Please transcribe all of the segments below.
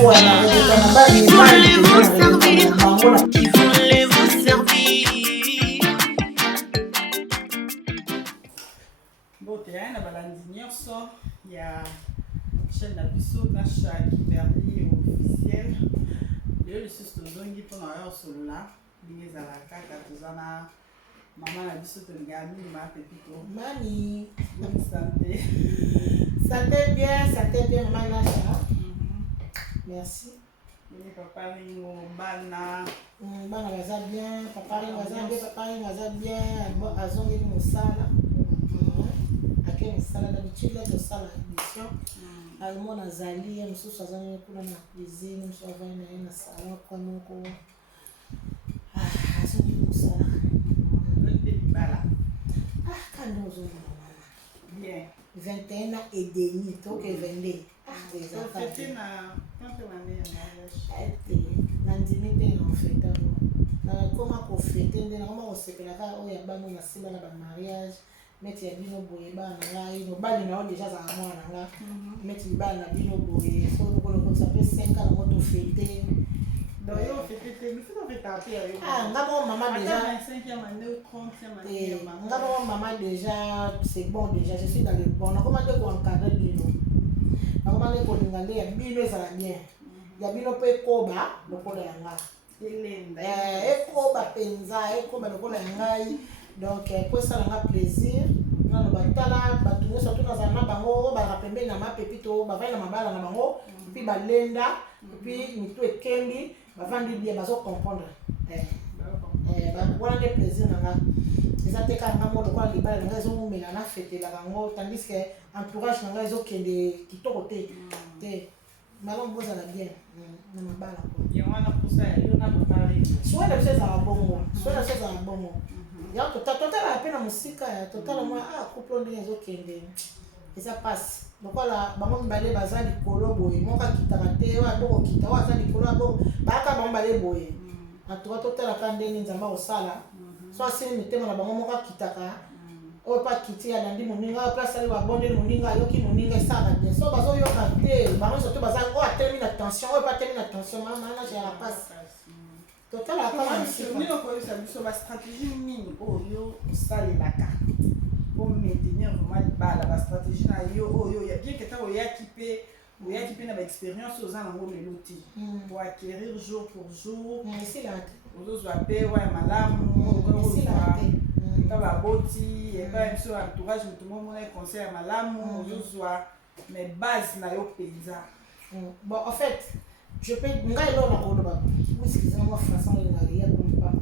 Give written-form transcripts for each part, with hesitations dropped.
Voulez-vous servir? Qui voulez-vous servir? Bon, tu as un balandigneur ça, il y a chaîne d'abissot, Nacha Kimberly officiel. Le susto zongi pour nous sur là, les alaka, katuzana, maman la biso te gami, ma pepito. Mani, Bonne santé. ça t'est bien, maman Nacha. Merci. Papa Ringo, Bana. Bana baza bien, papa Ringo baza bien, azongi musala. Ake musala d'habitude là, tosala émission. Almo nazali, mususu azangi kuna na cuisine, mususu avani na salon kwa moko. Azongi musala. Bala. Quand nous avons Bien. 21 ans et demi, donc 22. Les enfants. C'était quand tu m'as mis nandimi en fait comment qu'on fête comment on se fait là où il y a bano na sima na ba mariage mettre ya bino boye ba na ngai no bali na déjà za moi na nga mettre ba na bino boye faut qu'on ça fait 5 ans on to fêter donc yo fêter mais faut faire taper ngabo maman déjà 25e année 30e année ngabo maman déjà c'est bon déjà je suis dans le bon comment dire qu'on encadrer bino comment les kolingande ya bino ça va bien ya bino pe koba lokola ya nga elenda ekoba penza ekoba lokola ya ngai donc po ça nga plaisir na no batala batu surtout na zana bango ba rapembe na mapepito ba vai na mabala na bango puis balenda puis mitu ekendi bavandi bien bazo comprendre ba wana des plaisir na nga eza te kanga mo lokola libala nga ezo mumela na fete la bango tandis que entourage na nga ezo kende kitoko te malon boza la bien na mabala ko ya wana kusa yo na préparer soit la chose à bongo ya total la peine musika ya total moi couple ndenge ezo kende eza passe lokola bango mbale baza likolo boye moka kitaka te wa boko kita wa za likolo boko baka bango mbale boye atuka total ka ndenge nzamba osala so asini mitema na bango moka kitaka o pa kiti ya landi moninga place ali wa bonde moninga yoki moninga sala bien so bazo yoka te bango surtout baza o termine attention o pas termine attention mama na j'ai la passe total la quand sur nous ko ça biso ba stratégie mini o yo sale la ka pour maintenir vraiment la stratégie na yo ya bien que ta o ya équipé na ba expérience aux ans ngo meloti pour acquérir jour pour jour ici là aux wape wa malamu ici là kaba boti et pas sur entourage tout le monde conseil à malamu ozozwa mais base na yo penza bon en fait je peux ngai lo na ko do ba excusez-moi français na ya comme pas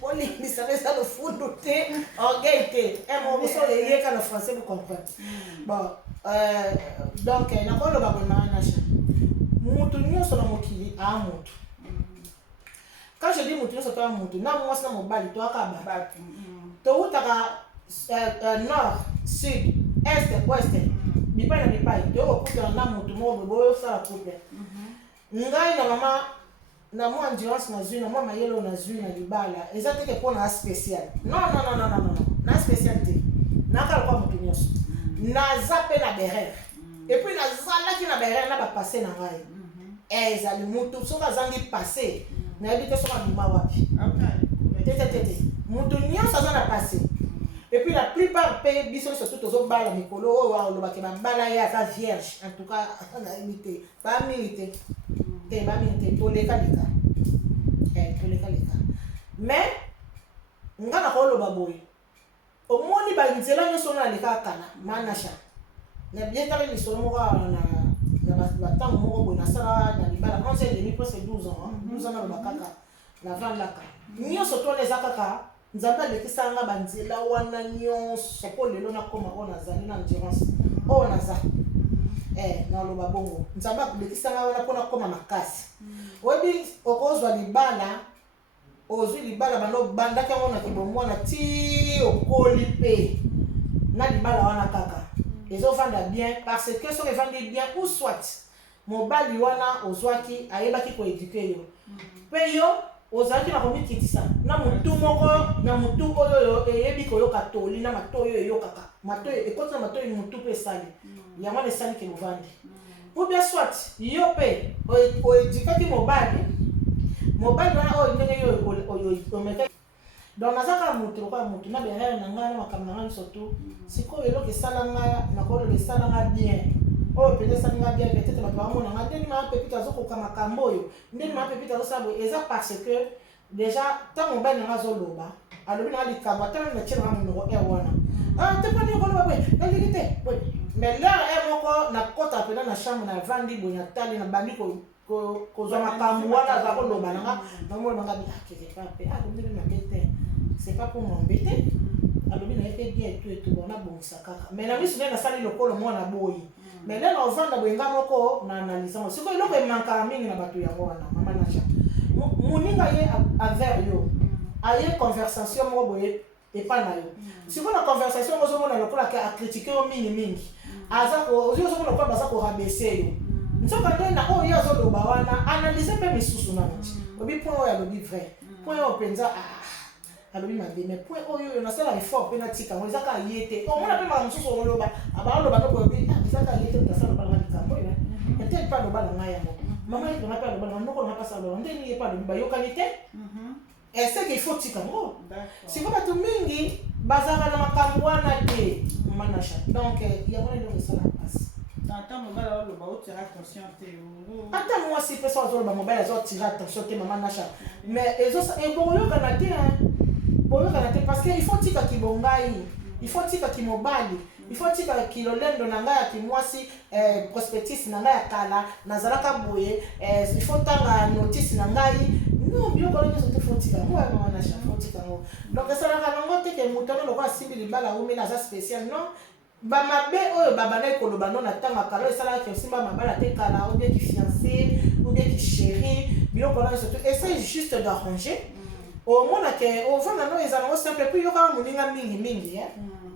bon les ça le fundo te orgueil mo so le yeka le français vous comprenez bon donc na ko lo ba ko na nasha mutu nyoso na mokili a mutu. Quand je dis mutu so to mutu na mwasi na mobali to akaba to utaka nord sud est ouest bipai na bipai to okuta na mutu mo bobo sala couple ngai na mama na moi endurance na zui na moi mayelo na zui na libala eza te ke pona spécial non na spécialité na ka kwa mutu nyoso na zape na berère et puis na zala ki na berère na ba passer na ngai ezali mutu so ka zangi passer na habite sur un bima wapi tete mutu nyonso aza na passé et puis la plupart pays biso surtout tozo bala mikolo wa lo bakeba bala ya sa vierge en tout cas na imité pas milité te ba milité to leka mais ngana ko lo baboy omoni ba nzela nyonso na leka kana manasha na bien tali lisolo moko na batango moko boy na sala na libala 11 presque 12 ans 12 ans na bakaka na vandaka nyonso to les akaka nzamba lekisanga banzela wana nyonso po lelo na koma ona zali na endurance ona za na lo babongo nzamba lekisanga wana pona koma makasi obi okozwa libala ozwi libala bando bandaka ngona kibomwa na ti okoli pe na libala wana kaka ezo vanda bien parce que so vandi bien ou soit mobali wana ozwaki ayebaki ko éduquer yo pe yo ozaki na komikitisa na mutu moko na mutu oyo eyebi ko yo katoli na matoyo yo kaka matoyo ekoti na matoyo mutu pe sali yango ne sali ke muvandi ou bien soit yo pe o éduquer mobile wana ndenge yo meka donc nazaka mutu kwa mutu na berere na ngana makamanga surtout siko eloko esalanga na ko le salanga bien peut-être salanga bien peut-être ba bamona nga ndeni ma pepita zo ko makambo oyo ndeni ma pepita zo sabo eza parce que déjà tant mobile nga zo loba alobi na likamba tant na tshena nga numéro wana te pani ko loba na likite mais là moko na kota pena na chambre na vandi bonya tali na bandi ko zo makambo wana za ko loba nga na mo nga bi akeke pa pe lobi na bete c'est pas pour m'embêter alobi na été bien et tout bona bongisa kaka mais na misu na sali lokolo mwana boyi mais là on vanda boyenga moko na analyse mo siko iloko emanka mingi na bato yango wana mama na cha moninga ye avec yo aye conversation mo boye et pas na yo siko na conversation mo zo mona lokola ka critiquer yo mingi aza ko ozo zo mona ko baza ko rabaisser yo nzoka ndena oyo yazo loba wana analyse pe misusu na nti obi point oyo alobi vrai point oyo penza alobi mabe mais point oyo na sala effort pe na tika ngo ezaka yete o mona pe ma mususu ngoloba abaloba ko obi ezaka yete ta sala bala makambo yo etel pa loba na ngaya mo mama ye na pa loba na noko na pa sala ndeni ye pa lobi ba yokanite et c'est qu'il faut tika ngo c'est comme tout mingi bazaka na makambo wana te manacha donc ya mona ndio sala passe attends mobile loba o tira attention te attends moi si personne zo loba mobile zo tira attention te mama nacha mais ezo e bon yo kana te parce que il faut tika kibongai il faut tika kimobali il faut tika kilolendo na ngaya kimwasi prospectus na ngaya kala nazalaka boye il faut tanga notice na ngai non bio ko nyo te faut tika moi mama nacha faut tika ngo donc ça la kango te ke mutono lo kwa sibi libala umi na za spécial non ba mabe oyo baba na ekoloba no na tanga kala esala ke simba mabala te kala ou bien ki fiancé ou bien ki chéri bio ko na surtout essaye juste d'arranger au moins que au fond non ezana simple puis yoka muninga mingi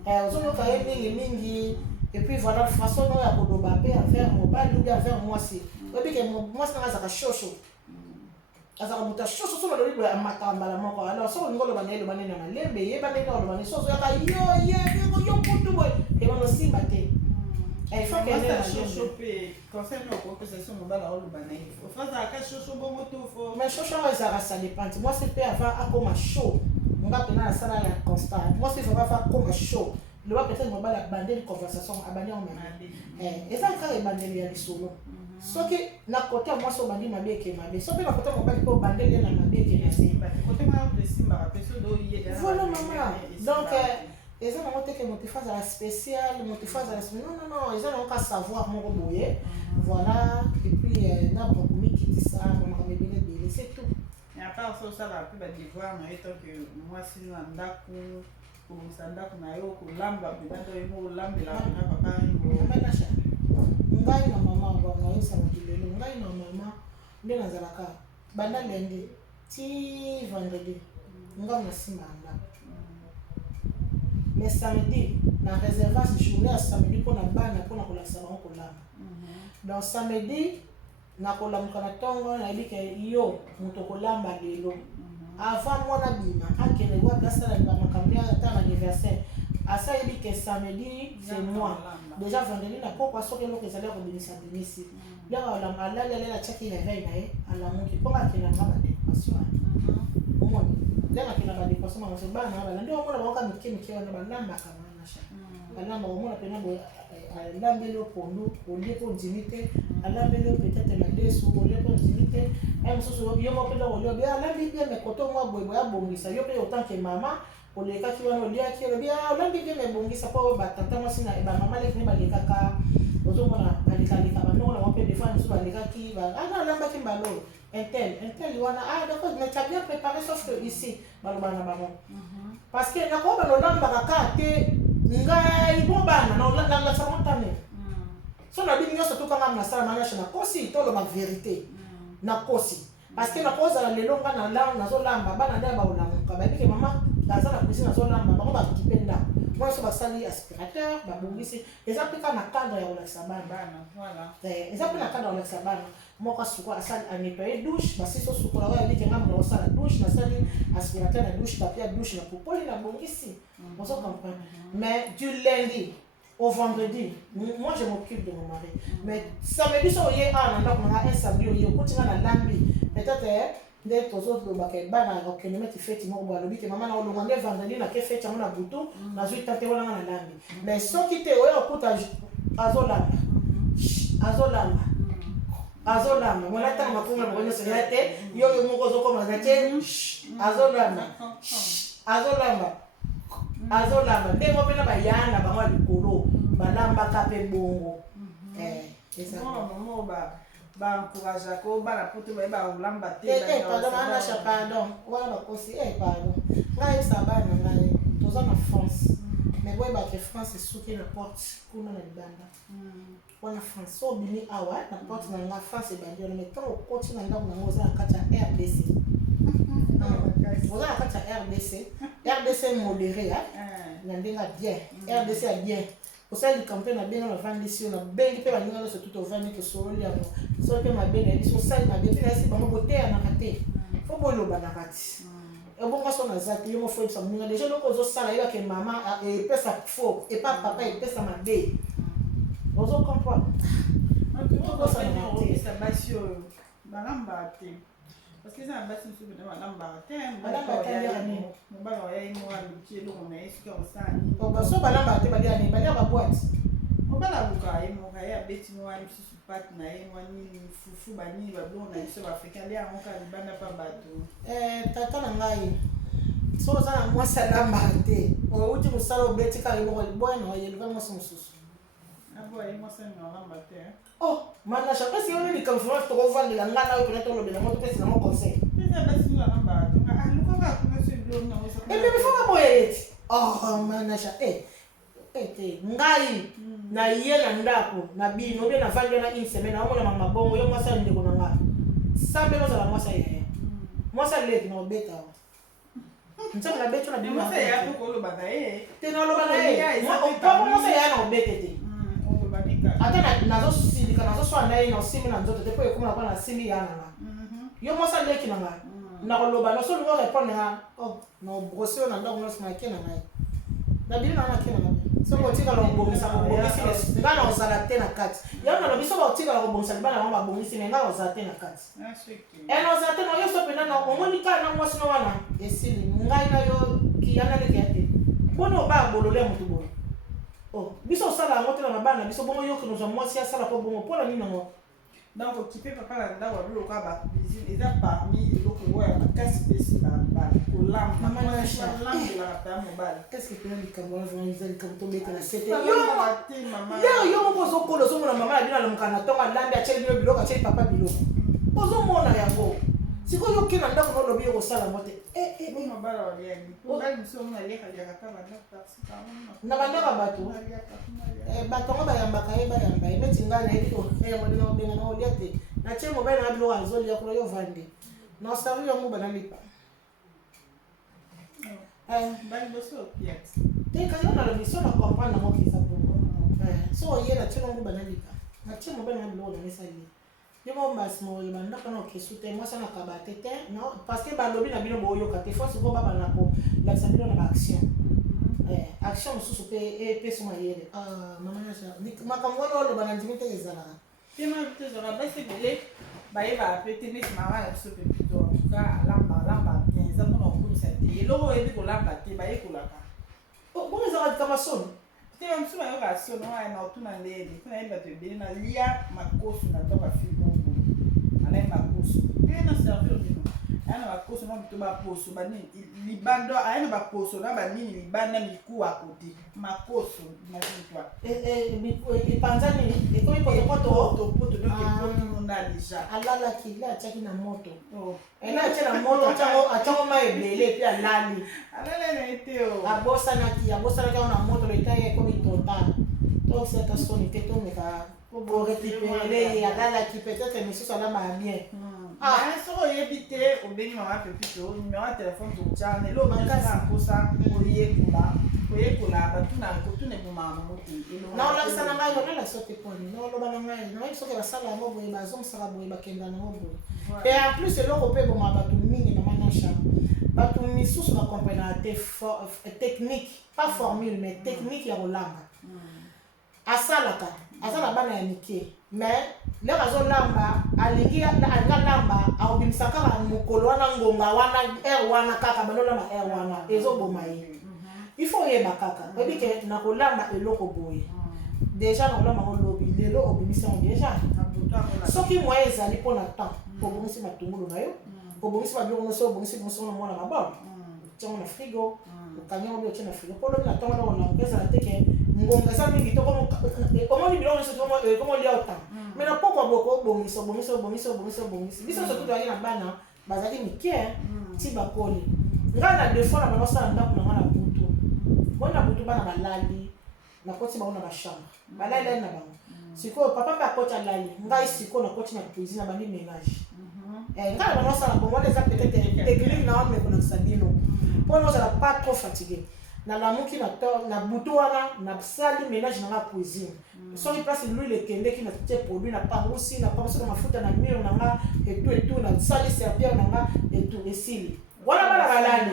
ozoyoka ye mingi et puis voilà façon no ya koloba pe affaire mobile ou bien affaire moi si obi ke moi ça za ka shosho azaka muta shosho so lo libo amatamba la moko alors so ngolo banelo banena na lembe ye banena lo banena so yaka yo putu boy et on aussi baté il faut que ça choper concernant la proposition mobile au banane faut faire ça chocho bon moto faut mais chocho ça dépend moi c'est pas avant à comme chaud on va prendre la salle à constant moi c'est faut pas faire comme chaud le va peut-être mobile à bander une conversation à bander en même et ça quand il bander ya solo so que na côté moi so bandi mabe ke mabe so que na côté mobile ko bander na mabe ke na simba côté moi de simba personne do yé voilà maman donc ils ont montré que motivation à la spéciale motivation à la non ils ont encore savoir mon boyer voilà et puis na beaucoup qui dit ça on va me bien c'est tout et à part ça va plus devoir mais tant que moi si nous andako pour sandako na yo ko lamba bidando yo lamba la na papa mama nasha ngai na mama ba yo sa kilelo ngai na mama nde nazalaka banda lundi ti vendredi ngai na simba ndako mais samedi na réservation journée à samedi pour na bana pour na kola salon kolama donc samedi na kolamuka na tongo na ibike yo muto kolamba lelo avant moi na bima akele wa place na ba makambi ata anniversaire asa ibike samedi c'est moi déjà vendredi na pourquoi so que lokeza le robinisa binisi ya la malala la chaki na veille na ala muki pour akela ngaba de paswa omoni lema kina ba deposit ma so bana bana ndio mona baoka mikimiki wana banamba kama nasha banamba mona pena bo alambelo pondo olie po dimite alambelo peut-être la desu olie po dimite em so yo mo pena olie bien alambi bien me koto mo boy ya bongisa yo pe autant que mama oleka ki wana olie ki lo bien alambi bien me bongisa po ba tata mo sina ba mama le ni ba leka ka ozo mona ba leka ba no na mo pe defend so ba leka ki ba ana lamba ki mbalo Intel, d'accord, mais tu as bien préparé, sauf que ici, parce que la robe no lamba kate ngai bombana na samontane. So na binyo surtout quand na sala manasha na kosi to la vérité. Na kosi. Parce que na koza la lelonga na zo lamba bana nda ba olamuka ba bike mama daza na cuisine na zo lamba ba kipenda. Moi so ba sali aspirateur ba bongisi eza pika na cadre ya olaxa bana voilà. Eza pika na cadre ya olaxa bana. Moi suko asali a nettoyer douche basi so suko la wa bike ngam na sala douche na sali aspirateur na douche papier douche na popoli na bongisi. On se comprend. Mais du lundi au vendredi, moi je m'occupe de mon mari. Mais samedi, si on y est un samedi, on y est continue à lambi. Peut-être d'être aux autres, on mettre fête, maman a demandé vendredi, on a fait un bouton, on a joué tâter, on a lambi. Mais ceux qui étaient au côté azolamba, azolamba. Azolamba, on attend ma pomme pour une société, yo yo mon gozo comme azolamba, azolamba. Azolamba ndenge opena bayana bango likolo balambaka mpe bongo mamo baencourage ko bana poto bayeba kolamba te pardon wana bakosi pardon ngai yebisa bana na ngai toza na France mais boyebake France esuki na porte kuna na libanda wana France so obimi awa na porte na nga France ebandi wana mais ntango okoti na ndako nango oza na kati ya RDC oza na kati ya RDC modéré na ndenge bien RDC a bien osali likampe na benga na vandisi na bengi mpe baninga nyonso tuto ovandi tosololi yango soki mpe mabe na biso osali mabe mpe nayesi bango boteyanaka te fo bolobanaka ti ebongo so naza te yo mofo yebisa moninga deja eloko ozosala yebake mama epesa fo epa papa epesa mabe ozokomprendre okosala basi oyo balamba te parce que ça a battu sur le madame Baratin, madame Baratin, moi, le pied, on a essayé ça. On va se balader à Baratin, Baratin va boîte. On va la boucaille, mon gars, bêti moi, je suis pas naïf, moi, ni foufou, bani, babou, on a essayé africain, les Amonka, les bana pas bateau. Tata Nangaï. So ça moi ça la marté. On dit que ça au bêti car il va le boire, non, il va moi son sous. Ah bon, moi ça non la marté. Oh, maintenant chaque fois si on est comme France, tu revends de la ngana ou peut-être le bénémoine, tu fais mon conseil. Mais ça va sur la marté. Ah, nous on va commencer le non. Et puis il faut pas boire. Oh, maintenant chaque ngai na ye na ndako na bino be na vandi na une semaine na mona mama bongo yo mwasa ndeko na nga sambe no za mwasa yeye mwasa leki na obeta ntaka na beto na bino mwasa ya ko lo baka te no lo baka mo mwasa ya na obete te o banika ata na zo silika na zo swa na ino simi na nzoto te po ekuma na simi ya na yo mwasa leki na nga na ko lo ba no so lo répondre ha oh no brosser na ndako no sma kena na na bino na kena na so botika la ngomisa ngomisi ngana osala te na kati ya na biso botika la ngomisa bana mama bongisi ngana osala te na kati eno osala te no yo so pena na omonika na mwasi no wana esili ngai na yo kiyana le kete bono ba bolole mutu bono oh biso osala ngote na bana biso bongo yo kino zo mwasi asala ko bongo pola nini ngo donc qui peut papa la ndawa bilo ka ba cuisine eza parmi eloko oyo makasi pesi ba kolamba mama na lamba la ta mobile qu'est-ce que tu as dit comme on va dire comme tomber que la c'était yo mo bozo ko lo so mona mama na bino na mukana tonga lambe acheli bilo biloko acheli papa biloko bozo mona yango siko yo kina ndako no lobi ko sala mote mama bala wa yeni ko ba miso mona leka ya ka ba na banda bato bato ngo bayambaka ye bayamba ebeti ngana elito mo dino benga no liate na che mo bana bilo azoli ya ko yo vande na savi yo mo bana lipa bali boso piet te ka yo na lo biso na comprendre mo ki sa bongo so ye na che mo bana lipa na che mo bana bilo na mesali yo mo mbas mo yo banda kana ke sute mo sana ka ba tete no parce que ba lobi na bino bo yo ka te force ko ba bana ko la sabino na action action susu pe soma yele mama na cha makambo lo bana ndimite ezala tema bitezora basi bele baye ba pete ne mama la biso pe pito ka lamba bien za mona ko sa te eloko ebi ko lamba te baye ko laka oh bon ezala kama son te ba msu ba yo ka so no ai na otuna ndele kuna eba te bele na lia makosu na to ba fi bongo ala makosu te na servir bino ana makosu no to ba poso ba ni libando ana ba poso na ba nini libanda miku akote makosu na toi panzani ekomi poto to poto donc poto na déjà alala kila chaki na moto ena chela moto achango ma ebele pe alali alala na eteo abosana na moto le taye ekomi total donc cette sonne te to meka pour récupérer alala qui peut-être monsieur ça va bien so yebite obeni mama pepito numéro de téléphone to chane lo makasa kosa oyekola batuna kotune mama moti na ola sana ngayo na sote poni na lo bana ngayo na iso ke basala ngo boye bazong sala boye bakenda na ngo boye et en plus eloko pe bo mabatu mingi na manasha batu misusu na comprendre technique pas formule mais technique ya rolanga asalaka azala bana ya mike mais lelo azolamba alingi lamba aobimisa kaka mokolo wana ngonga wana air wana kaka balolamba air wana ezoboma ye il faut oyeba kaka oyebi ke nakolamba eloko boye déjà nakolamba ngo lobi lelo obimisi yango déjà soki moyen ezali mpona temps obongisi matungulu na yo obongisi babiloko nyonso obongisi bonso na mwana mababa tiango na frigo okangi yango otie na frigo mpo lobi na ntongo na onango ezala te ke ngonga eza mingi to omoni biloko nyonso ekomolia otan mais na pokwa boko obongisi biso soki toyaki na bana bazali mike ti bakoli ngai na deux fois na bango osala ndako na ngai na butu boni na butu bana balali nakoti bango na bachambre balali na bango sikoyo papa mpe akoti alali ngai sikoyo nakoti na cuisine na bandi ménage ngai na bango osala bongo wana eza peut-être technique na wana mekonakisa bino mpo na ozala pas trop fatigué nalamuki na butu wana nasali ménage na nga cuisine soki place l'huile ekendeki na tie produit na pangusi na mafuta na mire na nga etu nasali serpillere na nga etu esili wana bana balali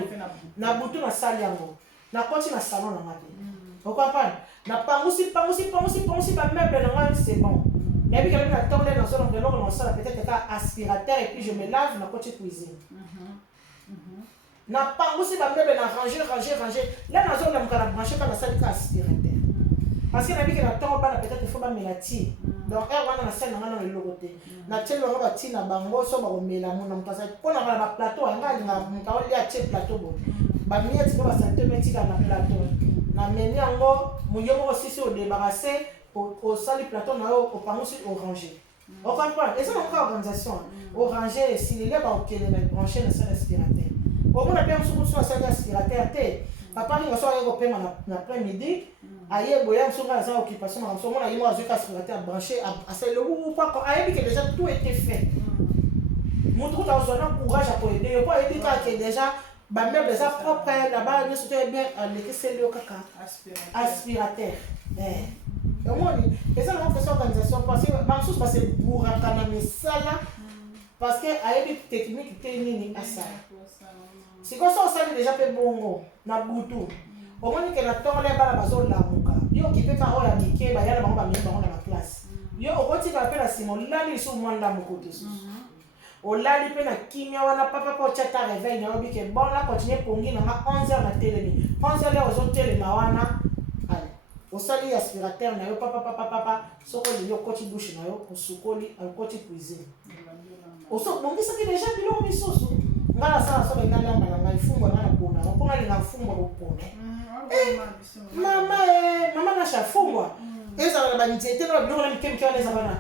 na butu nasali yango nakoti na salon na nga te okomprendre na pangusi bameuble na nga c'est bon nayebi kalobi na ntongo nde nazolonga eloko nasala peut-être ka aspirateur et puis je me lave nakoti cuisine na pangusi bameuble na ranger là nazolamuka na branche ka nasali ka aspirateur parce que nayebi ke na ntongo bana peut-être faut bamela ti donc air wana nasali na nga nano eloko te natieli bango bati na bango so bakomela mona moto azali mpo na nga na baplateau anga alinga moto aolia tie plateau bo bamieti mpo basanteme tika na plateau nameni yango moyo moko sisi odebarase osali plateau na yo opangusi oranger okomprendre eza nakoka organisation oranger esili le baokende na branche na sala aspirateur omona mpe mosuku so asali aspirateur te papa ninga so aye kopema na après midi aye boya mosuku aza occupation na mosuku omona ye moko azoki aspirateur abranche asali lepako ayebi ke déjà tout était fait motu kuta ozwa na courage akoyede yo mpo ayebi kaka ke déjà bameuble eza propre na bana nyonso to bien alekiseli yo kaka aspirateur omoni eza na mopesa organisation parce que bamosusu baseburaka na misala parce que ayebi technique te nini asala sikoyo so osali déjà mpe bongo na butu omoni ke na ntongo le bana bazolamuka yo okipeka oyo ya mike bayala bango bamemi bango na baklasse yo okotikala mpe na nsima olali lisu mwa ndamuko te susu olali mpe na kimia wana papa mpo otia ta réveil na yobi ke bon la continue pongi na nga 11h na telemi 11h le ozotelema wana ale osali aspirateur na yo papa soko leli okoti douche na yo osukoli okoti cuisine obongisaki déjà biloko misusu ngai nasala soki nalamba na ngai fumbwa ngai napona mpo ngai linga fumbwa kopona mama nasha fumbwa ezala na banzete na biloko na mikemike wana ezala na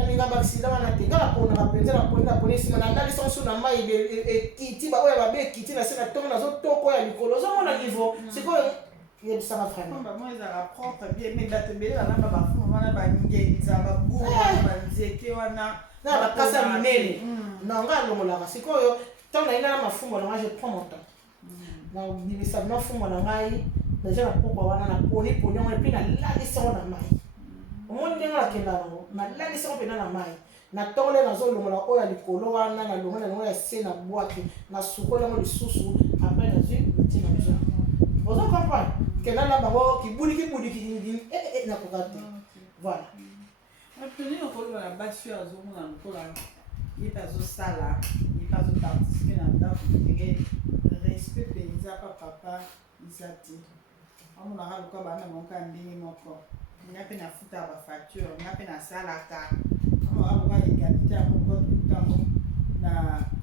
alinga baksida wana te nga naponaka mpenza naponi nsima na ndalisa mosusu na mai ekiti baoyo babe ekiti na se na ntongo nazotoko oyo ya likolo ozomona niveau sikoyo yebisaka vraiment ezalaka propre bien mais bato ebele balamba bafumu wana bangeli ezala baburu banzete wana na bakasa minene na nga alongolaka sikoyo ntango naina na mafumbo na nga je prends mon temps nabimisa mafumbo na ngai deja na pokwa wana naponi yango epuis nalalisi yango na mai omoni ndenge nakenda nango nalalisi yango mpena na mai na ntongo nde nazolongola oyo ya likolo wana nalongola yango ya se na bwake nasukoli yango lisusu apres nazwi natie na maison ozo comprendre kenda na bango kibudi nakoka te voilà toni okoloba na basi oyo azomona lokola ye mpe azosala ye mpe azoparticipe na ndako ndenge respect mpenza pa papa eza te amonaka lokola bana moka ndenge moko nga mpe nafutaka bafacture nga mpe nasalaka amonaka lokola egalite yango kotango na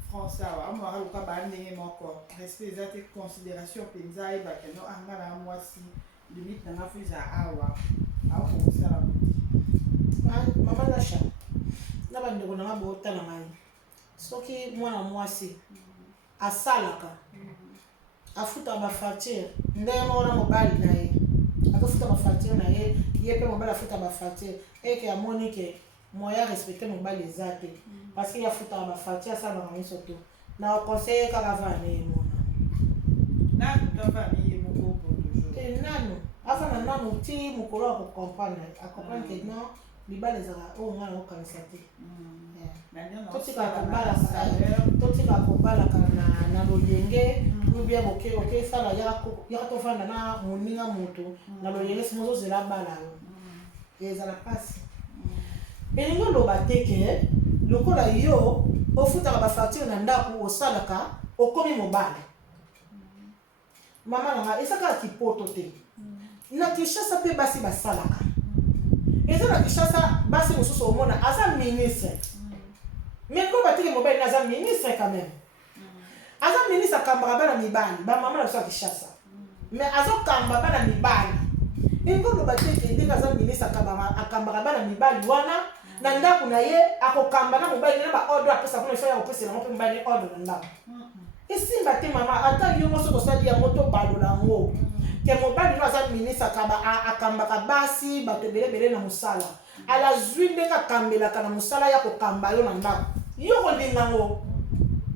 france awa amonaka lokola bana ndenge moko respect eza te considération mpenza ayebaka no anga na mwasi limite nanga fo eza awa akokosala mama nasha na bandeko nanga bootala ngai soki mwana mwasi asalaka afutaka bafacture ndenge moko na mobali na ye akofuta bafacture na ye ye mpe mobali afuta bafacture eke amoni ke moya respecte mobali eza te parce que afutaka bafacture asalaka nyonso to na conseiller kaka vane ye mona nano afana nano ti mokolo akokomprendre ke non libala ezala oyo nga na okanisa te totika kobalaka na loyenge ubia okesala yaka tovanda na moninga moto na loyenge simo ozozela bala yo ezala mpasi elingi oloba te ke lokola yo ofutaka bafacture na ndako osalaka okomi mobali mama nanga esaka kipoto te na Kinshasa pe basi basalaka eza na Kinshasa basi mosusu omona aza ministre mais ko batike mobali aza ministre quand même aza ministre akambaka bana mibali bamama na biso ya Kinshasa mais azokamba bana mibali elingi oloba te ke ndenge aza ministre akambaka bana mibali wana na ndako na ye akokamba na mobali na baordre apesa mpona ifo ya kopesela ngo mpe mobali ordre na ndako esimba te mama ata yo moso tosali yango tobalola yango ke mobali no aza ministre akambaka basi bato ebelebele na mosala ala zwi ndenge akambelaka na mosala ya kokamba yo na ndako yo kolinga ngo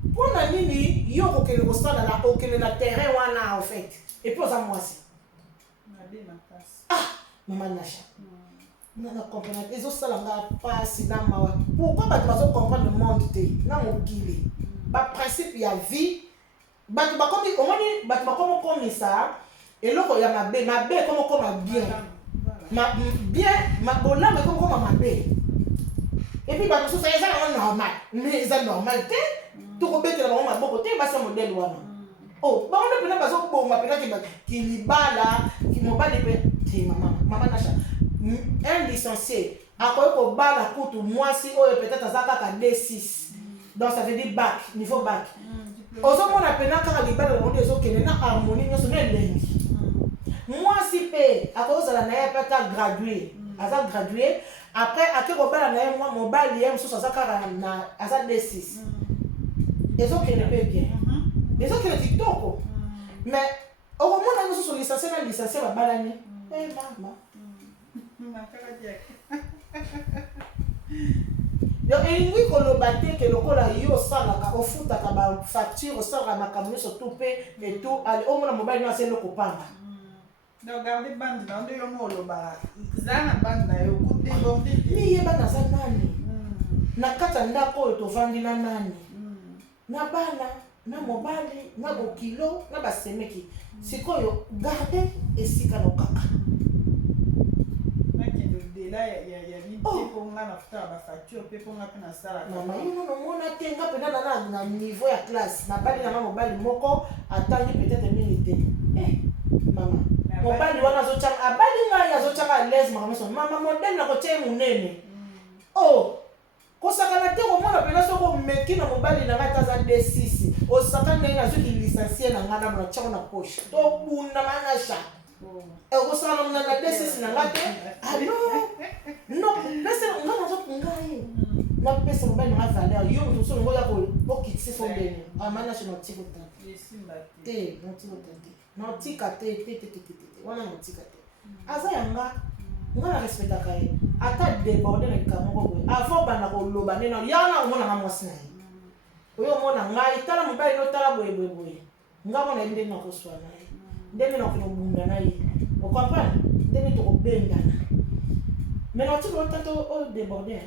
mpona nini yo kokende kosala okende na terrain wana en fait epuis oza mwasi mama Nasha nana comprendre ezosala nga pasi na mawa pourquoi bato bazocomprendre monde te na mokili baprincipe ya vie bato bakomi omoni bato bakomi okomisa eloko ya mabe ekomi okoma bien bolamo ekomi okoma mabe epuis bato mosusu eza nango normal mais eza normal te tokobetela bango maboko te basa modele wana bango nde mpena bazoboma mpena kilibala mobali mpe te mama Nasha un licencié akoki kobala kutu mwasi oyo peut-être aza kaka D6 donc ça veut dire bac niveau bac ozomona pena kaka libala na mondo ezokende na harmonie nyonso na elengi mwasi mpe akozala na ye mpe ata gradué aza gradué après ake kobala na ye mobali ye mosusu aza kaka aza D6 ezokende mpe bien ezokende kitoko mais okomona mosusu licencié na licencié babalani mama yo elingi koloba te ke lokola yo osalaka ofutaka bafacture osalaka makambo nyonso tu mpe etu ale omona mobali no aseli okopanga garde bandi na nde yo mo olobaka za na bandi na yo kudeborde miyeba naza nani na kati ya ndako oyo tovandi na nani na bana na mobali na bokilo na basemeki sikoyo garde esika na okaka là il y a mis pour nga na futa ba facture pe pour nga pe na sala mama yo no mona te nga pe na niveau ya classe na bali na mobali moko atangi peut-être minute mama mobali wana azochanga abali nga ya azochanga à l'aise mama modèle na kotie munene kosakana te komona pena soko meki na mobali na ngata za D6 osaka ndenge na soki licencié na ngana na tshako na poche to bunda manasha okosala mna na D6 na ngate non pesa ngana zo kungai na pesa mobali na valeur yo mutu so ngoya ko okitse so ndene manasha na tiko ta te no tiko te no tika te wana no tika te aza yanga ngana respectaka ye ata débordé na kamoko boye avant bana koloba nena yana omona nga mwasi na ye oyo omona ngai tala mobali no tala boye nga mona ndenge na koswa na ye ndenge na kobunda na ye okomprendre ndenge tokobengana mais na tiko tanto oyo débordé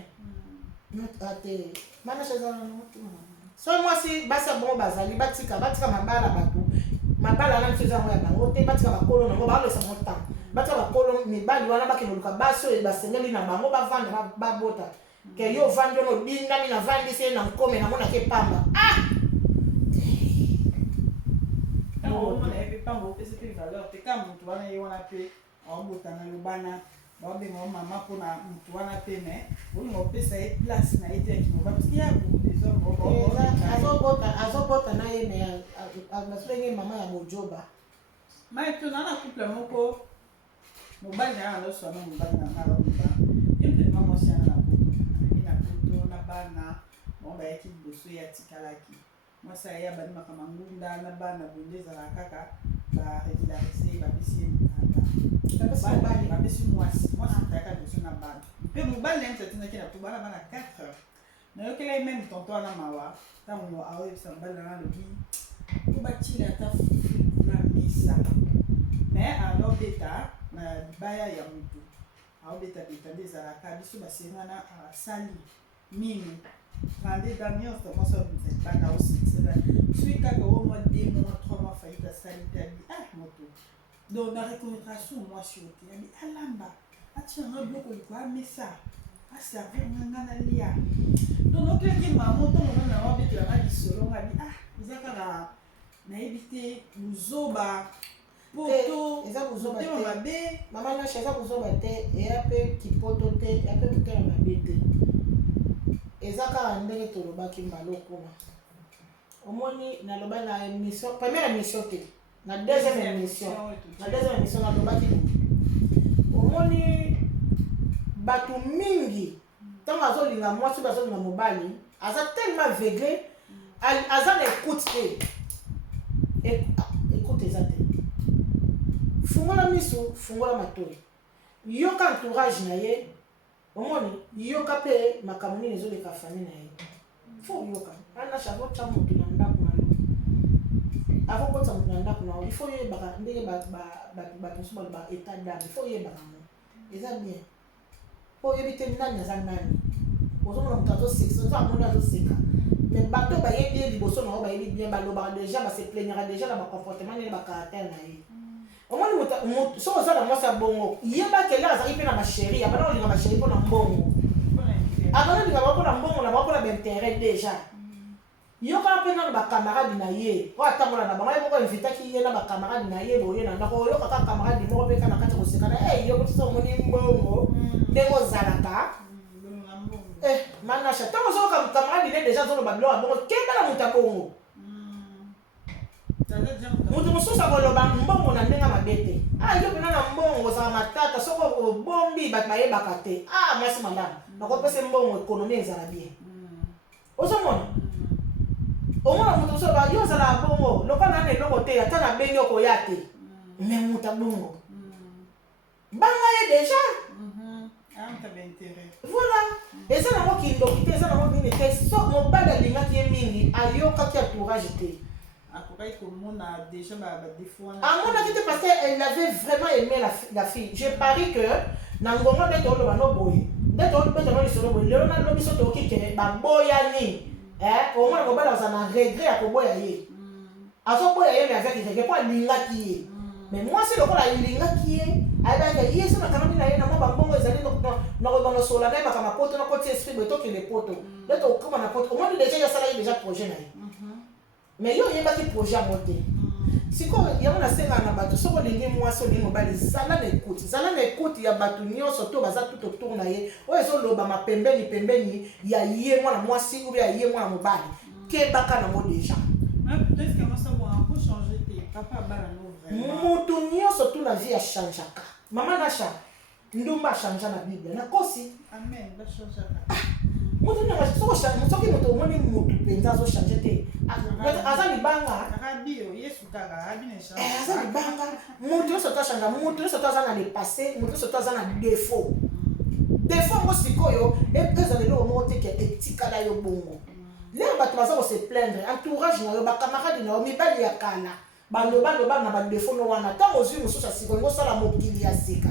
ate mana chaza so mwasi basa bon bazali batika mabala mabala na mfeza moya bango te batika bakolo nango balesa monta batika bakolo mibali wana bakendoluka basi oyo basengeli na bango bavanda babota ke yo vandi ono bingami na vandi se na nkome na mona ke pamba mona epe pamba opesi pe valeur te ka mutu wana ye wana pe aobota na lobana babenga mama mpona mutu wana pe me olinga opesa ye place na ye te yakimoba parceke ya beaucoup des hommes azobota na ye me basolenge mama ya bojoba mai tona na couple moko mobali na yana loswana mobali na ngala moba ye mpema mwasi yana na poto na bana bango bayaki liboso ye atikalaki mwasi aye abandimaka mangunda na bana bonde ezala kaka baregularise bapesi ye mokanda bapesi mwasi atayaka liboso na bana mpe mobali na ye moto atindaki na to bana bana 4 heures nayokela ye meme tonto wana mawa ntango aoyebisa mobali na alobi po batila ata fufu na misa mais alors beta na libaya ya mutu aobeta-beta nde ezalaka biso basengana asali mini grande dame nyonso moso banda osekisela sui kaka o mois 2 mois 3 mois faillite asali te abi moto donc na reconnaîtration mwasi yo te abi alamba atianga biloko likolo amesa aservir nganga na lia donc okelaki mama ntongo na wabetelanga lisolo nga abi eza kaka nayebi te buzoba poto eza buzoba te mabe mama Nasha eza buzoba te eya mpe kipoto te eya mpe motema mabe te eza kaka ndenge tolobaki mbala kuna omoni naloba na émission première émission te na deuxième émission nalobaki omoni bato mingi ntango azolinga mwasi oyo azolinga mobali aza tellement aveugle aza na écoute te écoute eza te fungola miso fungola matoi yoka entourage na ye omoni yoka mpe makambo nini ezoleka fami na ye fo yoka Nasha avotya moto na ndako na yo avokotisa moto na ndako na yo ifo oyebaka ndenge bato mosusu baloba état d'âme ifo oyebaka mo eza bien po oyebi te nani aza nani ozomona moto azoseka amoni azoseka mais bato bayebi ye liboso na yo bayebi bien balobaka déjà base plaignera déjà na bacomportement nini bacaractère na ye omoni moto soki oza na mwasi ya bongo yebakele azali mpe na basheri abana olinga basheri mpo na mbongo abana olinga bango mpo na mbongo na bango mpo na baintérêt déjà yoka mpe nano bakamarade na ye oyo atambola na bango ye moko invitaki ye na bakamarade na ye boye na ndako oyoka kaka kamarade moko mpe kana kati kosekana yoko tisa omoni mbongo ndenge ozalaka Manasha ntango ozoyoka kamarade ne déjà azoloba biloko ya bongo kebala moto ya bongo moto mosusu akoloba mbongo na ndenge mabe te yo mpena na mbongo ozala matata soki obombi bato bayebaka te mwasi malamu nakopesa mbongo ekonomi ezala bien ozomona omona moto mosusu aloba yo ozala bongo lokola nana eloko te ata na bengi okoya te me moto ya bongo banga ye déjà voilà eza nango kindoki te eza nango mingi te so mobali alingaki ye mingi ayokaki entourage te amonaki te parce qu'elle avait vraiment aimé la fille je parie que na ngongo nde toloba no boye nde tolobetano lisolo boye lelo nalobi so toyoki ke baboyani omona mobali aza na regret ya koboya ye azoboya ye mais avec regret mpo alingaki ye mais mwasi lokola alingaki ye ayebaki ye so nakanami na ye na mwa bambongo ezali nakobanosolola na yebaka mapoto nakoti esprit boye tokende poto nde tokoma na poto omoni déjà ye asala ye déjà projet na ye mais yo oyebaki projet yango te sikoyo yango nasengaka na bato soki olingi mwasi olingi mobali zala na écoute ya bato nyonso to baza tout autour na ye oyo ezolobama pembeni ya ye mwana mwasi oyo ya ye mwana mobali kebaka nango déjà moto nyonso to na vie achangeaka mama Nasha ndumba achangea na bible nakosi soki moto omoni motu mpenza azochange te aza libanga aza libanga moto nyonso to achanga moto nyonso to aza na le passé moto nyonso to aza na défaut yango sikoyo ezala eloko moko te ke etikala yo bongo lelo bato baza kose plaindre entourage na yo bakamarade na yo mibali ya kala baloba na badefo no wana ntango ozwi mosusu ya sika olingi osala mokili ya sika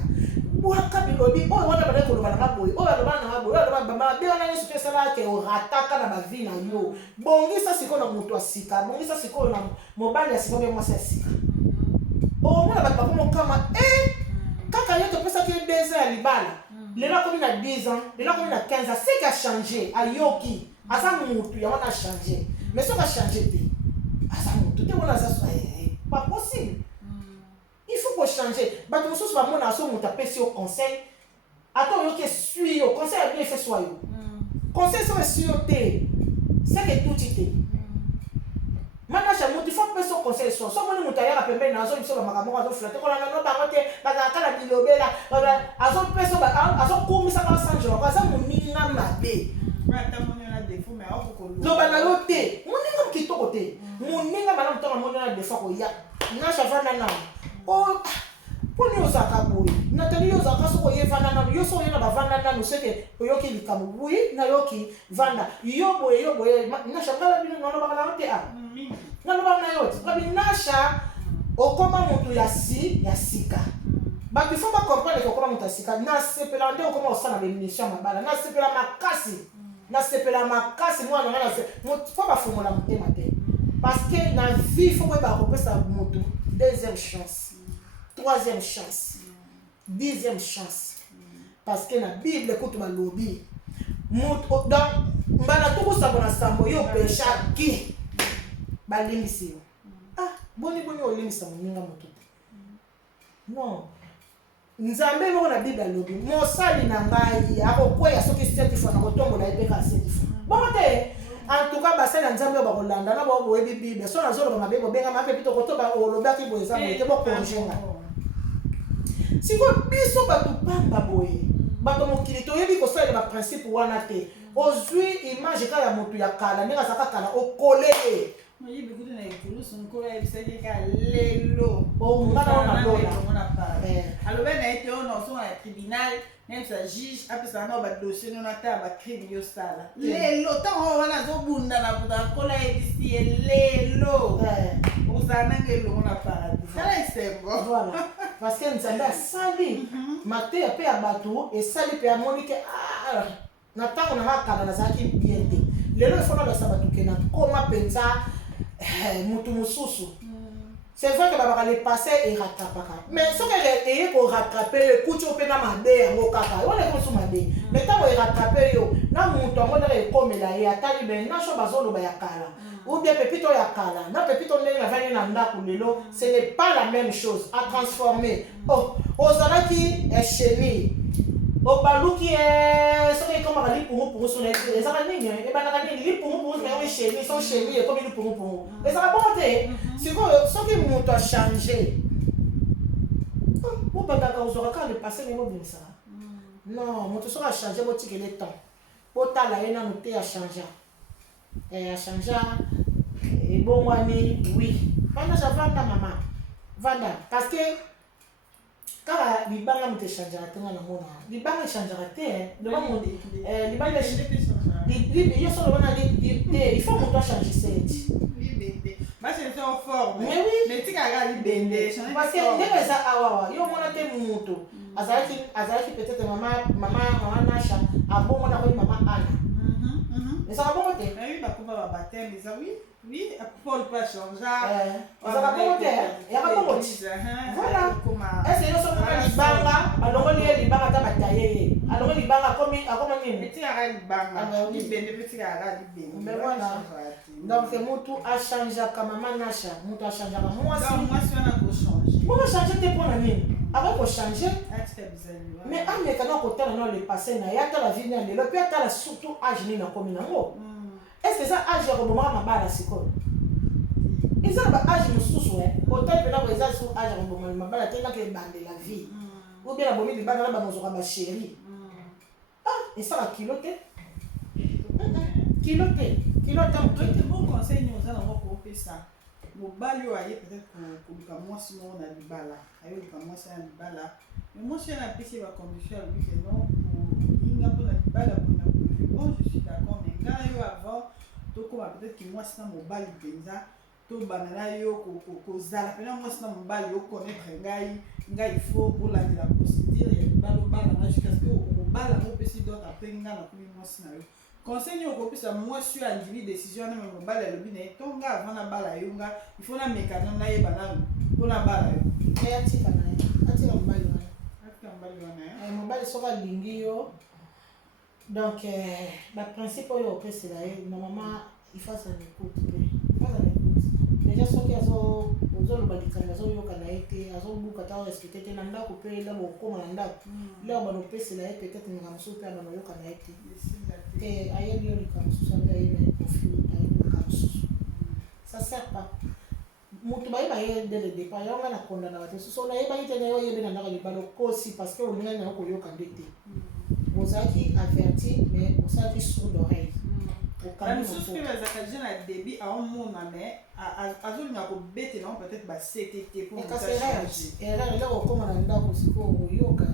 bwaka bilobi oyo wana badai koloba na maboye oyo aloba na maboye oyo aloba mabe wana nyonso to esalaka ke orataka na bavi na yo bongisa sikoyo na moto ya sika bongisa sikoyo na mobali ya sika mpe mwasi ya sika omona bato bakomokama kaka ye topesaki 2 ans ya libala lelo akomi na 10 ans lelo akomi na 15 ans seke achange ayoki aza motu yango na achange mais soki achange te aza motu te wana aza pas possible. Il faut qu'on change. Bato mosusu bamona aso moto apesi yo conseil. Ato yo ke sui yo conseil a bien fait soi yo. Conseil so sui yo te. C'est que tout te. Mana cha moto il faut pesi yo conseil so. So moni moto ya pembeni na aso biso ba makambo aso flatter ko la no bango te ba kala bilobela. Aso pesi aso kumisa ka sanjo ko asa moninga mabe. Loba na yo te. Moninga mkitoko te. Moninga bana mtaka monina defa ko ya. Nasha vana na. Poni ozaka boy. Natali ozaka soko ye vana na. Yo so ye na bavanda na no seke oyoki likamu. Oui na yoki vanda. Yo boy. Nasha ngala bino no bakala te a. Ngalo bana yo. Kabi Nasha okoma moto ya sika. Bah il faut pas comprendre que comment mutasika na sepela nde comment ça na bénédiction mabala na sepela makasi na sepela makasi moi na se faut pas fumola mutema te parce que na vie il faut pas repesa moto deuxième chance troisième chance dixième chance parce que na Bible écoute ma lobby moto dans mbala tout ça bona sambo yo pécha qui balimisi ah boni olimisa moninga moto non nzambe moko na Bible alobi mosali na ngai akokweya soki 7 fois na kotombola epeka 7 fois bongo te en tout cas basali ya nzambe oyo bakolanda na bao boyebi Bible so nazoloba mabe bobengama mpe pito kotoba olobaki boye eza moye te bokongenga sikoyo biso bato pamba boye bato mokili toyebi kosalela baprincipe wana te ozwi image kaka ya moto ya kala ndenge azalaka kala okole ye oyebi kutu na ekulusu nkolo ayebisaki ka lelo ongana wana lola alobe na ete oyo nosonga na tribunal nemisa juge apesaka nao badossier nona ata ya bacrime yosala lelo ntango oyo wana azobunda na buta nkolo ayebisi ye lelo ozala nanga elongo na paradis tala esengo voilà parce que nzambe asali mateya mpe ya bato esali mpe amoni ke na ntango na nga kala nazalaki bien te lelo efona basa bato ke na koma mpenza motu mosusu c'est vrai que babaka le passé erattrapaka mais soki eye korattrape yo ekuti yo mpe na mabe yango kaka wana ekomosu mabe mais ntango erattrape yo na moto yango ndenge ekomela ye atali me naso bazoloba ya kala ou bien pepito ya kala na pepito ndenge navandi na ndako lelo ce n'est pas la même chose à transformer ozalaki chenille obaluki soki ekomaka lipungupungu so ezaka nini ebandaka nini lipungupungu nayo chenille so chenille ekomi lipungupungu ezaka bongo te sikoyo soki moto achange bobandaka ozwaka kaka le passé ndenge obimisaka non moto soki achange botikele temps botala ye nano te achange ebongwani oui vanda javanda mama vanda parce que kaka libanga moto echangeaka te nga na mona libanga echangeaka te libanga yo solo wana te il faut moto achange seti parce que ndenge eza awawa yo mona te moto azalaki peut-être mama Nasha abongwana koyi mama Ana ezaka bongo te bakuba babateme eza oui Paul peut changer ezaka bongo te eyaka bongo ti voilà ese yo sokoka libanga balongoli ye libanga ata bataye ye alongo libanga akoma nini etikaka libanga libende mpe etikaka libende mais voilà donc motu achangeaka mama Nasha motu achangeaka mwasi wana kochange bongo change te mpona nini avant kochange mais ameka na kotala na le passé na ye atala vie na lelo mpe atala surtout age nini akomi nango est ce que eza age ya kobomaka mabala sikoyo eza na baage mosusu otali mpena bo eza sur age ya kobomaka mabala te naka ebandela vie ou bien abomi libanda na bamozwaka basheri esala kilo te kilo te motu bon conseil ni oza nango kopesa mobali oyo aye peut-être koluka mwasi moko na libala aye koluka mwasi na libala mais mwasi oyo apesi bacondition alobi ke non kolinga mpo na libala mpona kovi bon je suis d'accord mais ngai yo avant tokoma peut-être ke mwasi na mobali mpenza tobanda na yo kozala mpena mwasi na mobali okonaître ngai faut kolandela procédure ya libala obalanga jusqu'à ce que obala ngo opesi dote après ngai nakomi mwasi na yo conseil ni okopesa mwasi oyo andimi décision wana me mobali alobi na ye to nga avant nabala yo nga il faut namekana nayeba nano mpo nabala yo atika na ye atika mobali wana mobali soki alingi yo donc baprincipe oyo opesela ye normalement ifasa na écoute mpe déjà soki ozoloba likambo azoyoka na ye te azobuka ta respecte te na ndako mpe ela bokoma na ndako lelo bana opesela ye peut-être makambo mosusu mpe bana oyoka na ye te ayebi yo likambo mosusu abe ayeba ye conflit ayebi likambo mosusu ça sert pas moto bayeba ye dès le départ yango nga na kondana bato mosusu onayebaki te na yo oyebi na ndako libala okosi parce que olingani na yo koyoka nde te ozalaki averti mais osalaki sourd d'oreille mosusu mpe bazalaka déjà na début aomona mais azolinga kobetela ngo peut-être basete te erreur eloko okoma na ndako sikoyo oyoka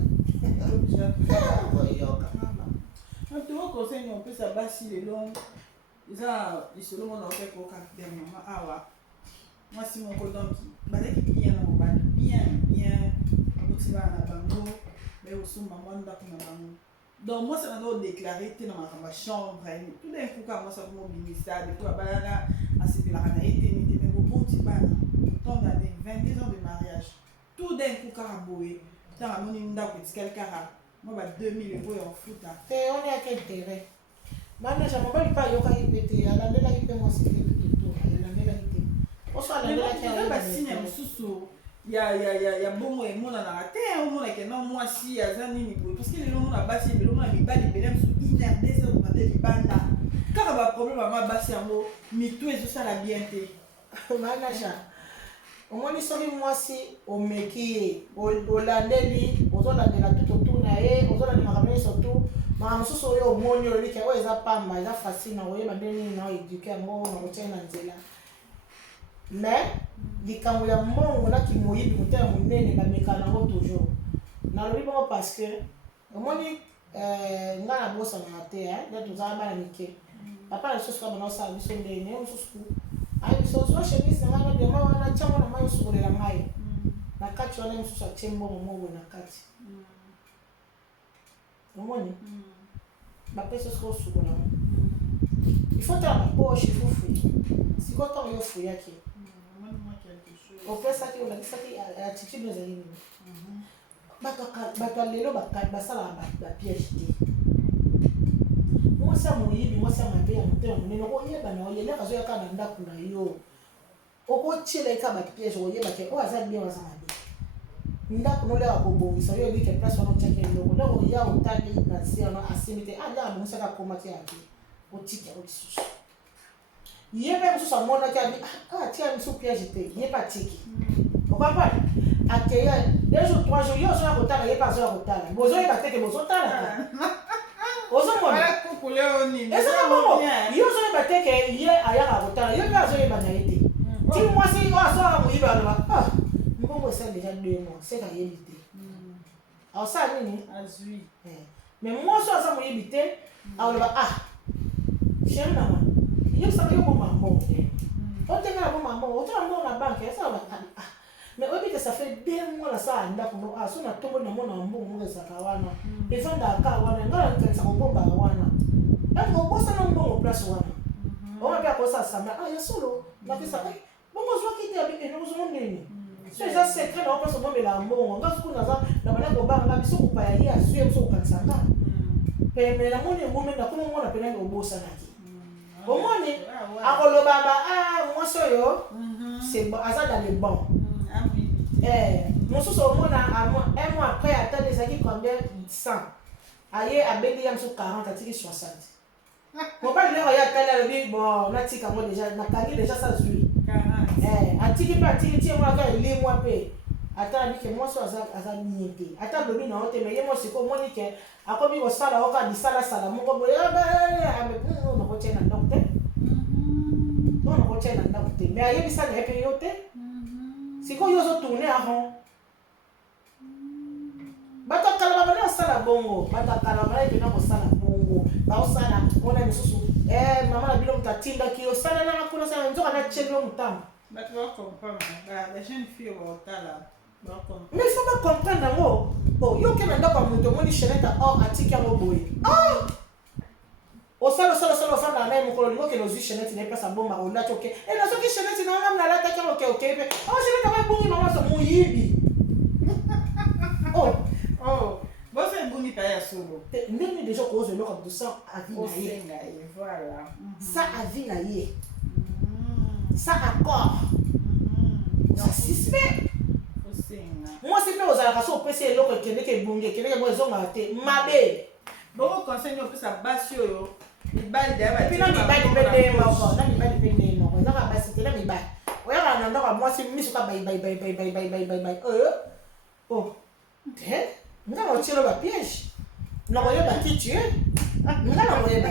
toko conseil ni opesa basi lelo eza lisolo mona oke koyoka dernièrement awa mwasi moko donc bazalaki bien na mobali bien bouti bana bango mais aussi maman ndako na bango donc moi ça n'a déclaré te dans ma chambre tout d'un coup quand moi ça me bimisa de quoi balana asipela kana été ni te mais bouti bana tant d'années 22 ans de mariage tout d'un coup karaboé tant à mon ndako tikal kara moi ba 2000 € en foot te on est à quel intérêt mana ça mobile pas yoka ipete ala ndela ipe mo sikile tout ala ndela ite oso ala ndela kia ba signe mususu ya bongo emona na te omona ke non moi si azani ni bo parce que le monde a basi le monde a mibali belem su inerdé ça de libanda kaka ba problème ma basi yango mitu ezo sala bien te mana cha omoni soki mwasi omeki olandeli ozolandela tout na ye ozolandela makambo nyonso tu makambo mosusu oyo omoni olobiki oyo eza pamba eza facile na oyeba nde nini na oeduke yango na kotia na nzela mais likambo ya mbongo naki moyibi motema monene bamekana yango toujours nalobi bongo parce que omoni nga na bosana te nde tozala bana mike papa na lisusu kaba naosala biso ndenge mosusu biso ozwa chemise na nga na dema wana ntiango na mai osokolela ngai na kati wana mosusu atie mbongo moko na kati omoni bapesi soki osukola il faut tala bapoche il faut fuye sikoyo ntango yo ofuyaki opesaki olakisaki attitude ezali nini bato ya lelo basalaka bapiège te mwasi ya moyibi mwasi ya mabe ya motema monene okoyebana oyeleka azoyaka na ndako na yo okotiela eka bapiège oyebake oyo aza bien aza mabe ndako noleka kobongisa yo elike place wana otiaki eloko ndako ya otali na se wana asimi te alaka abongisaka akoma te yake otiki yango lisusu ye mpe mosusu amonaki abi atia misu piège te ye mpe atiki okapani akeya 2 jours 3 jours yo ozoya kotala ye mpe azoya kotala bozoyeba teke bozotala ozomona ezaka bongo yo ozoyeba teke ye ayaka kotala yo mpe azoyeba na ye te ti mwasi oyo azoyaka moyiba aloba mbongo esali deja 2 mois seka yebi te aosala nini azwi mais mwasi oyo aza moyibi te aloba chéri na nga yosaka yo bomba mbongo otenga na bomba mbongo otala mbongo na banke esala mais oyebi ke ça fait 2 mois nasala ndako no so na tombo na mona mbongo moko ezaka wana efandaka wana nga nakanisa kobombaka wana ati kobosana mbongo place wana oma mpe akosala sambla ya solo nakisa bongo ozwaki te abike nozomo nini so eza secret na oplace obombela mbongo nga suku naza na bana kobanga nga biso kopaya ye azwi ye biso kokanisa nga pembe namoni engombe nakoma mona pena obosanaki omoni akoloba mwasi oyo aza dans le bon mosusu omona un mois après atali ezalaki combien 100 aye abendi ya mosu 40 atiki 60 mobali lero ye atali alobi bon natika yango deja nakangi deja sa zwi atiki mpe atiki tie moko aka elimwa mpe ata abike mwasi aza nie te ata alobi na yo te me ye mo siko omoni ke akomi kosala oka bisalasala moko boye nakotia na ndako te nakotia na ndako te me ayebisa na ye mpe yo te sikoyo yo ozotourne avant bato akala babali osala bongo bato akala babali pena kosala bongo baosala mona misusu mama na bino moto atindaki osala nanga kuna osala nzoka natieli yo motambo bato bakomprendre la jeune fille baotala mais il faut bacomprendre yango yo oke na ndako ya moto omoni chenete or atiki yango boye osala ofanda na ye mokolo olingi okende ozwi chenete na ye place abomba olati oke nazoki chenete na ngam nalataki yango oke mpe chenete yango ebongi mamaso moyibi boso ebongi pa ya solo ndenge deja okozwa eloko moto sa avi na ye sa avi na ye sa accord sa suspect mwasi mpe ozalaka so opesi eloko ekendeke ebongi ekendeke bo ezongaka te mabe bongo conseil nyo opesa basi oyo mibali epi na mibali mpe nde moko ezaka basi te na mibali oyaka na ndako ya mwasi misuka bai nga na otielo bapiège nakoyeba ki tue nga na koyeba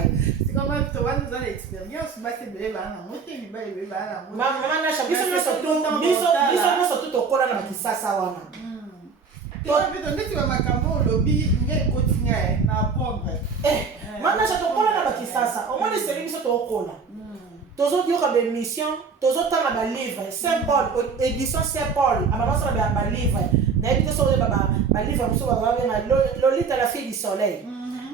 mama nasha biso nyonso tu tokola na bakisasa wana ndeti bamakambo olobi nge ekotinga na pobre manasha tokola na bakisasa omoni seli biso tokola tozoyoka baémission tozotanga balivre saint paul édition saint paul ababasala balivre na éviter ça ba livre muso ba ba Lolita la fille du soleil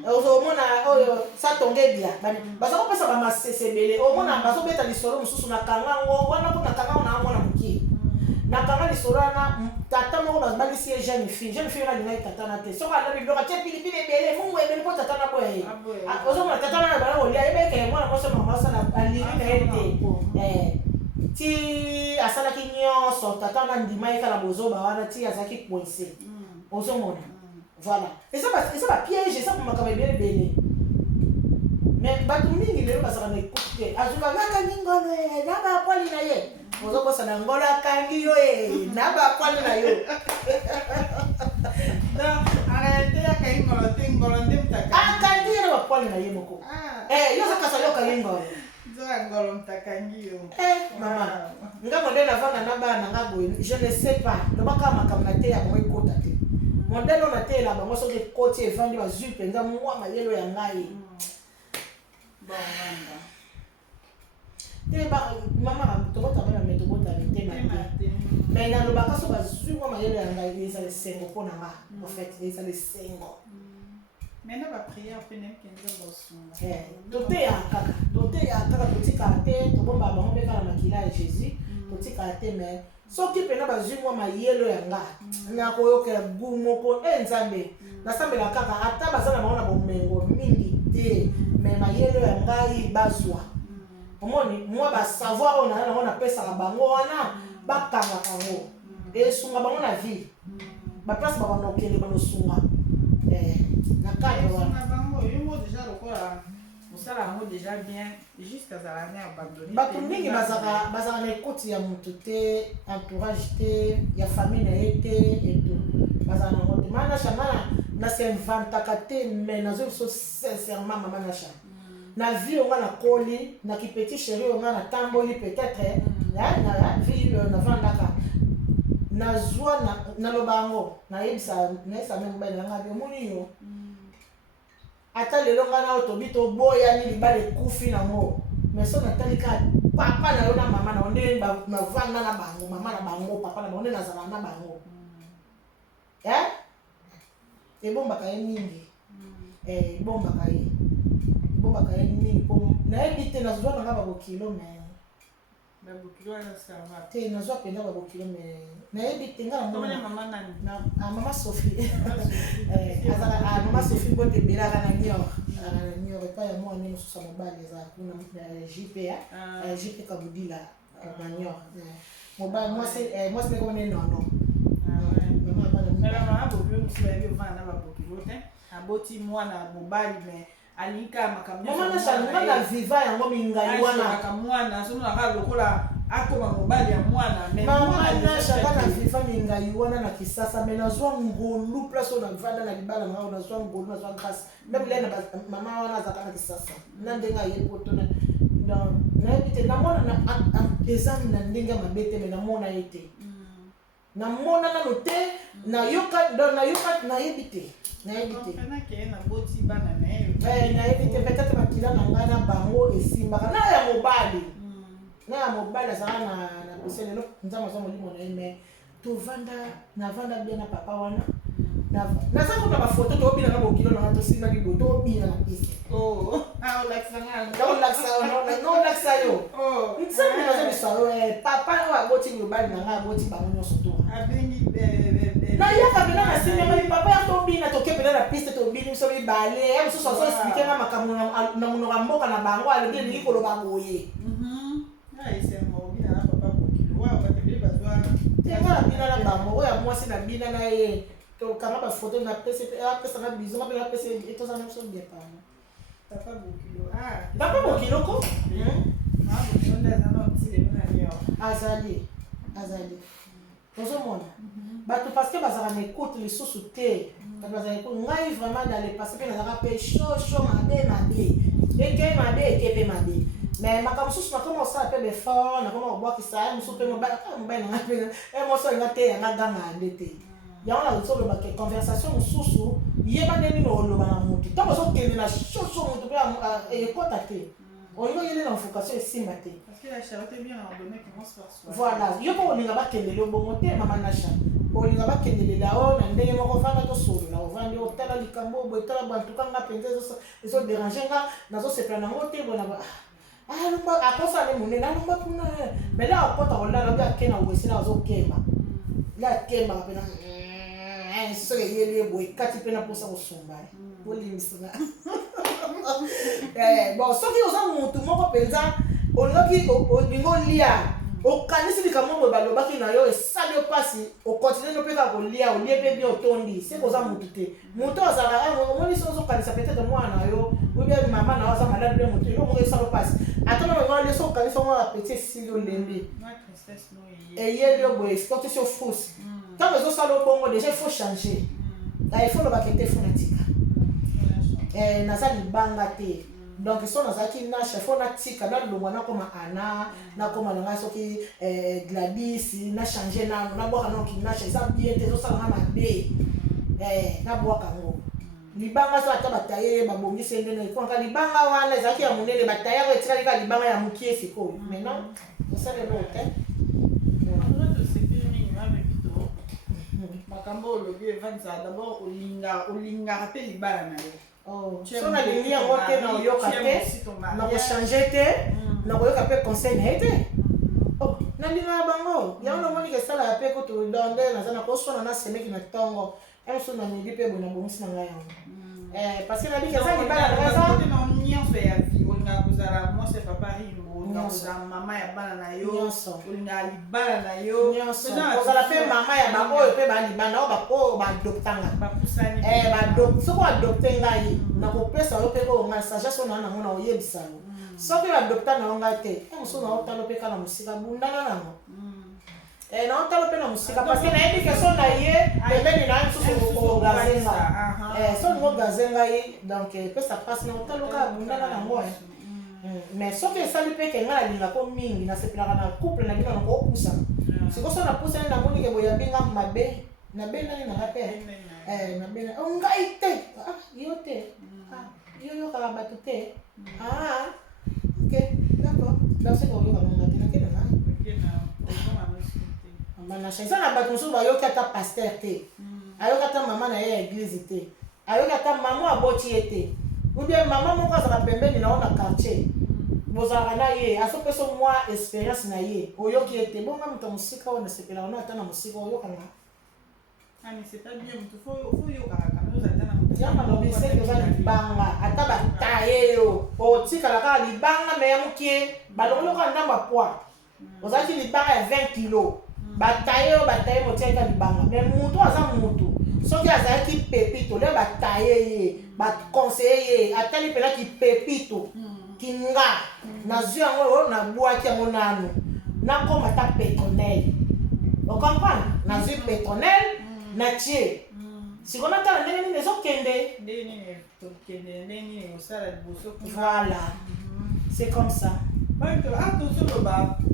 omona oyo sa tonge bien baza kopesa ba masesebele omona bazo beta lisolo mususu na kangango wana ko na kangango na mwana mukie na kanga lisolo na tata moko bazalisi jeune fille na linga tata na te so ala biloka tie pilipili ebele mungu ebele ko tata na boye ozomona tata na bana olia ebeke mwana moso mama sana aliri na ete ti asalaki nyonso tata na ndima ekala bozoba wana ti azaki coincé ozomona voilà et ça va piège ça pour makambo ebele mais bato mingi lelo bazala na écoute azuka ngaka ningolo na bapwali na ye ozokosa na ngolo akangi yo na bapwali na yo donc en réalité akangi ngolo te ngolo nde mutaka akangi ye na bapwali na ye moko yo zakasa yo kangi ngolo zoa ngolo mutakangi yo mama nga modele avanga na bana nga boye je ne sais pas lobaka makambo na te ya bango ekota te modele ona te la bango soki ekoti evandi bazwi mpenza mwa mayelo ya ngai te mama tokotanga me tokotanga te mate mais nalobaka so bazwi mwa mayelo ya ngai ezala esengo mpo na nga en fait ezala esengo maintenant ba prière pene kenzo bosunga toteya kaka totikala te tobomba bango mpe kala makila ya jésus totikala te mais soki pena bazwi mwa mayelo ya nga nakoyokela gu moko nzambe nasambela kaka ata baza na bango na bomengo mingi te mais mayelo ya ngai bazwa omoni mwa basavoir oyo naza nango napesaka bango wana bakangaka yango esunga bango na vie baplace babanda okende banosunga na cadre wana bango yo déjà lokola osala yango déjà bien jusqu'à zala ne abandonné bato mingi bazala na ekoti ya motu te entourage te ya famille na ye te eto bazala nango te mama nasha nga nasinventaka te mais nazo biso sincèrement mama nasha na vie onga nakoli na kipeti chéri onga natamboli peut-être na vie navandaka nazwa naloba yango nayebisa me mobali nanga bi omoni yo ata lelo nga na oyo tobi toboyani libala ekufi nango mais so natali kaka papa na yo na mama na yo nde navanda na bango mama na bango papa na bango nde nazala na bango ebombaka ye mingi ebombaka ye mingi mpo nayebi te nazwa nanga babokilo mais te nazwa mpenza babokilo mais nayebi te nga mama Sophie mama Sophie mbote ebelaka na Nior epai ya mwana mosusu ya mobali ezala kuna JP Kabudila na Nior mwasi ndeko mone nono mama bokilo mosusu bayebi ovanda na babokilo te aboti mwana mobali mais alika makambo mama nashalinga na viva yango mingai wana mwana sono naka lokola akoma mobali ya mwana mais mama nashaka na viva mingai wana na kisasa mais nazwa ngolu place oyo navanda na libala nao nazwa ngolu nazwa grâce même lena mama wana azaka na kisasa na ndenge ayebi to nayebi te namona eza na ndenge mabe te mais namona ye te namona nano te nayebi te nayebi te peut-être makila na ngai na bango esimbaka na ya mobali azala na pese lelo nzambe aza molimo na ye mais navanda bien na papa wana naza kuna bafoto tobina na bokilo nanga tosimba libo tobina na pese nolakisa yo nzambe naza misalo papa oyo aboti mobali na ngai aboti bango nyonso to nayaka pena nasimbi papa ya tobina toke pena na piste tobini biso mibale ya mosusu azo explike nga makambo na monoko ya mboka na bango alobi elingi koloba boye tenga nabina na bango oyo ya mwasi nabina na ye tokanga bafoto apesanga biso mape apesa etozana biso bien papa bokiloko azali ozomona bato parce que bazala na écoute lisusu te bato bazala écoute ngai vraiment dans le passé mpe nazalaka mpe chaud mabe eke mabe mais makambo mosusu nakoma osala mpe befort nakoma kobwakisa ye mosusu mpe mobali nanga mpe moso alinga te yanga ganga nde te yango nakoki olobaka conversation mosusu yeba nde nini oloba na motu ntango ozokende na shosho motu mpe ekota te On y va dans vocation ici matin. Parce que la charité bien ordonnée commence par soi. Voilà, yo ko linga ba kendele bongote mama nasha. O linga ba kendele la o na ndenge moko fanga to solo la o vandi o tala likambo bo tala bantu kanga penze zo déranger nga nazo se plana ngote bona ba. Ah lumba akosa le munene lumba kuna. Mais là on peut la ba kena o sina zo kema. La kema pena so yele bo ikati pena posa o somba. Bolimsina. Bon, soki oza mutu moko penza oloki olingo lia okanisi likambo balobaki na yo esali yo pasi okontinue nopeka kolia olie mpe bien otondi seke oza mutu te mutu azalaka omoni so ozokanisa peut-être mwana na yo obie mama na yo aza malade mpe mutu yo moko esali yo pasi ata na bango lie so okanisi ongo apeti esili olembi eyeli yo boye sikotisi yo fusi ntango ezosala obongo déjà il faut changer il faut lobaka ete fo na tika naza libanga te donc so nazaki na chef na tika na longwa na koma ana na koma nga soki Gladys na changer na boka na ki na changer bien te so sala na mabe na boka ngo libanga so ata bataye babongi sende na ko nga libanga wana ezaki ya munene bataye ko etika ka libanga ya mukie siko maintenant ça le note makambo olobi evanza d'abord olinga pe libala na yo. So na lingi yango te na oyoka te na kochange te na koyoka pe conseil na ye te na linga bango yango nomoni kesala ya pe koto donde naza na koswana na semeki na ntongo so na mibi mpe boye na bongisi na ngai yango parce que nabi keza libala na ngaza nyonso ya vie olinga kozala mwasi papa ringo olinga kozala mama ya bana na yo olinga libala na yo kozala mpe mama ya baoyo mpe balibana oyo baadoptanga soki oadopte ngai nakopesa yo mpe oyo ngai sagesse oyo nango na oyebisa yo soki badopta na yo ngai te mosusu na otala mpe kaka mosika bundana nango na otala mpe na mosika parce que nayebi keso na ye pembeni na ye mosusu ogazenga so olingo ogaze ngai donc epesa mpasi na otala kaka bundana nango mais soki esali mpe ke ngai nalingako mingi nasepelaka na couple na bino nango okusa sikoso napusani namonike boyambinga mabe nabendani nanga mpe nabenda ngai te yo te yo yokaka bato te ok d'accord naseka oyoka nanga te nakena eza na bato mosusu bayoki ata paster te ayoki ata mama na ye ya eglize te ayoki ata mama aboti ye te ubie mama moko azalaka pembeni na yo na quartier bozalaka na ye azopesa mwa expérience na ye oyoki ye te bonga moto mosika oyo nasepelaka no ata na mosika oyokanga yamba lobi seke oza libanga ata bataye yo otikala kaka libanga me ya mokie balongoloka ndamba poids ozalaki libanga ya 20 kilo bataye oyo bataye motiaka libanga me mutu aza mutu soki azalaki pepito le bataye ye bakonseye ye atali mpenaki pepito kinga nazwi yango oyo nabwaki yango nano nakoma ta pétronel okomprendre nazwi pétronel na tie sikoyo natala ndenge nini ezokende voilà c'est comme ça.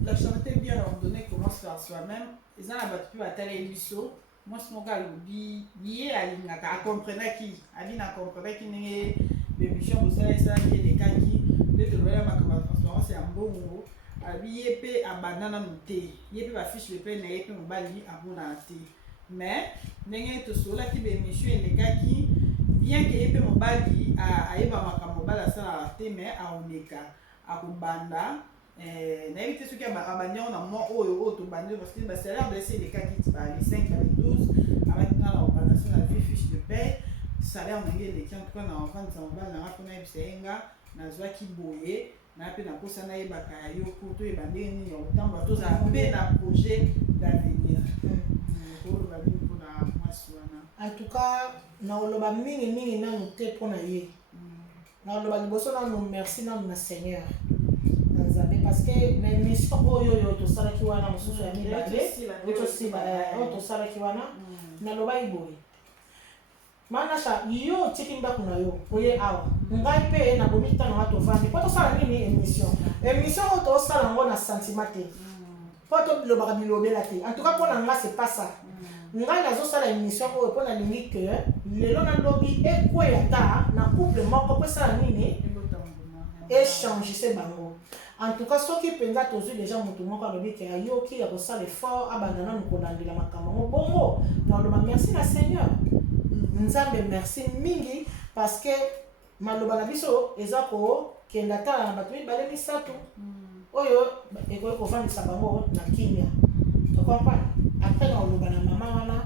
La charité bien ordonnée commence par soi-même. Ils ont la battu à tel émission. Moi, ce mon gars, lié à l'ingaka, à comprendre qui, à l'ina comprendre qui n'est l'émission, vous savez ça, qui est des cas qui, le travail ma transparence c'est un bon mot. À l'IEP à banana monté, l'IEP va fiche le pain, l'IEP on va lui à bon thé. Mais, n'est-ce pas tout cela qui l'émission et les gars qui, bien que l'IEP mon bali à Eva Makamobala ça a thé, mais à Omeka. Akubanda n'invite ceux qui a abandonné on a moins haut bandi parce que c'est l'air de ces les cas qui va les 5 à les 12 avec la augmentation de la fiche de paie salaire on a les qui en tout cas na enfant ça on va na rapona bisenga na zwa ki boye na pe na kosa na yebaka yo pour to ebandé ni au temps ba to za pe na projet d'avenir pour la vie pour la maswana en tout cas na oloba mingi na noté pour na ye na oloba liboso na no merci na Seigneur parce que les missions oyo tosalaki wana mosusu ya mibale oyo tosalaki wana naloba iboye manasha yo otiki ndako na yo oye awa ngai mpe nabomi ntano wa tovandi mpo tosala nini émission oyo tosala yango na sentiment te mpo tolobaka bilobela te en tout cas mpo na nga c'est pas ça ngai nazosala émission oyo mpo nalingi ke lelo nalobi ekweyata na couple moko mpo esala nini échangez bango. En tout cas, ceux qui pensent tous déjà moto moko alobi ke ayoki ya kosala effort abandana nukolandela makambo bongo. Donc merci na Seigneur. Nzambe merci mingi parce que maloba na biso ezako kenda tala na bato mibale misato. Oyo ekoki kofandisa bango na kimia. Tu comprends? Après na oloba na mama wana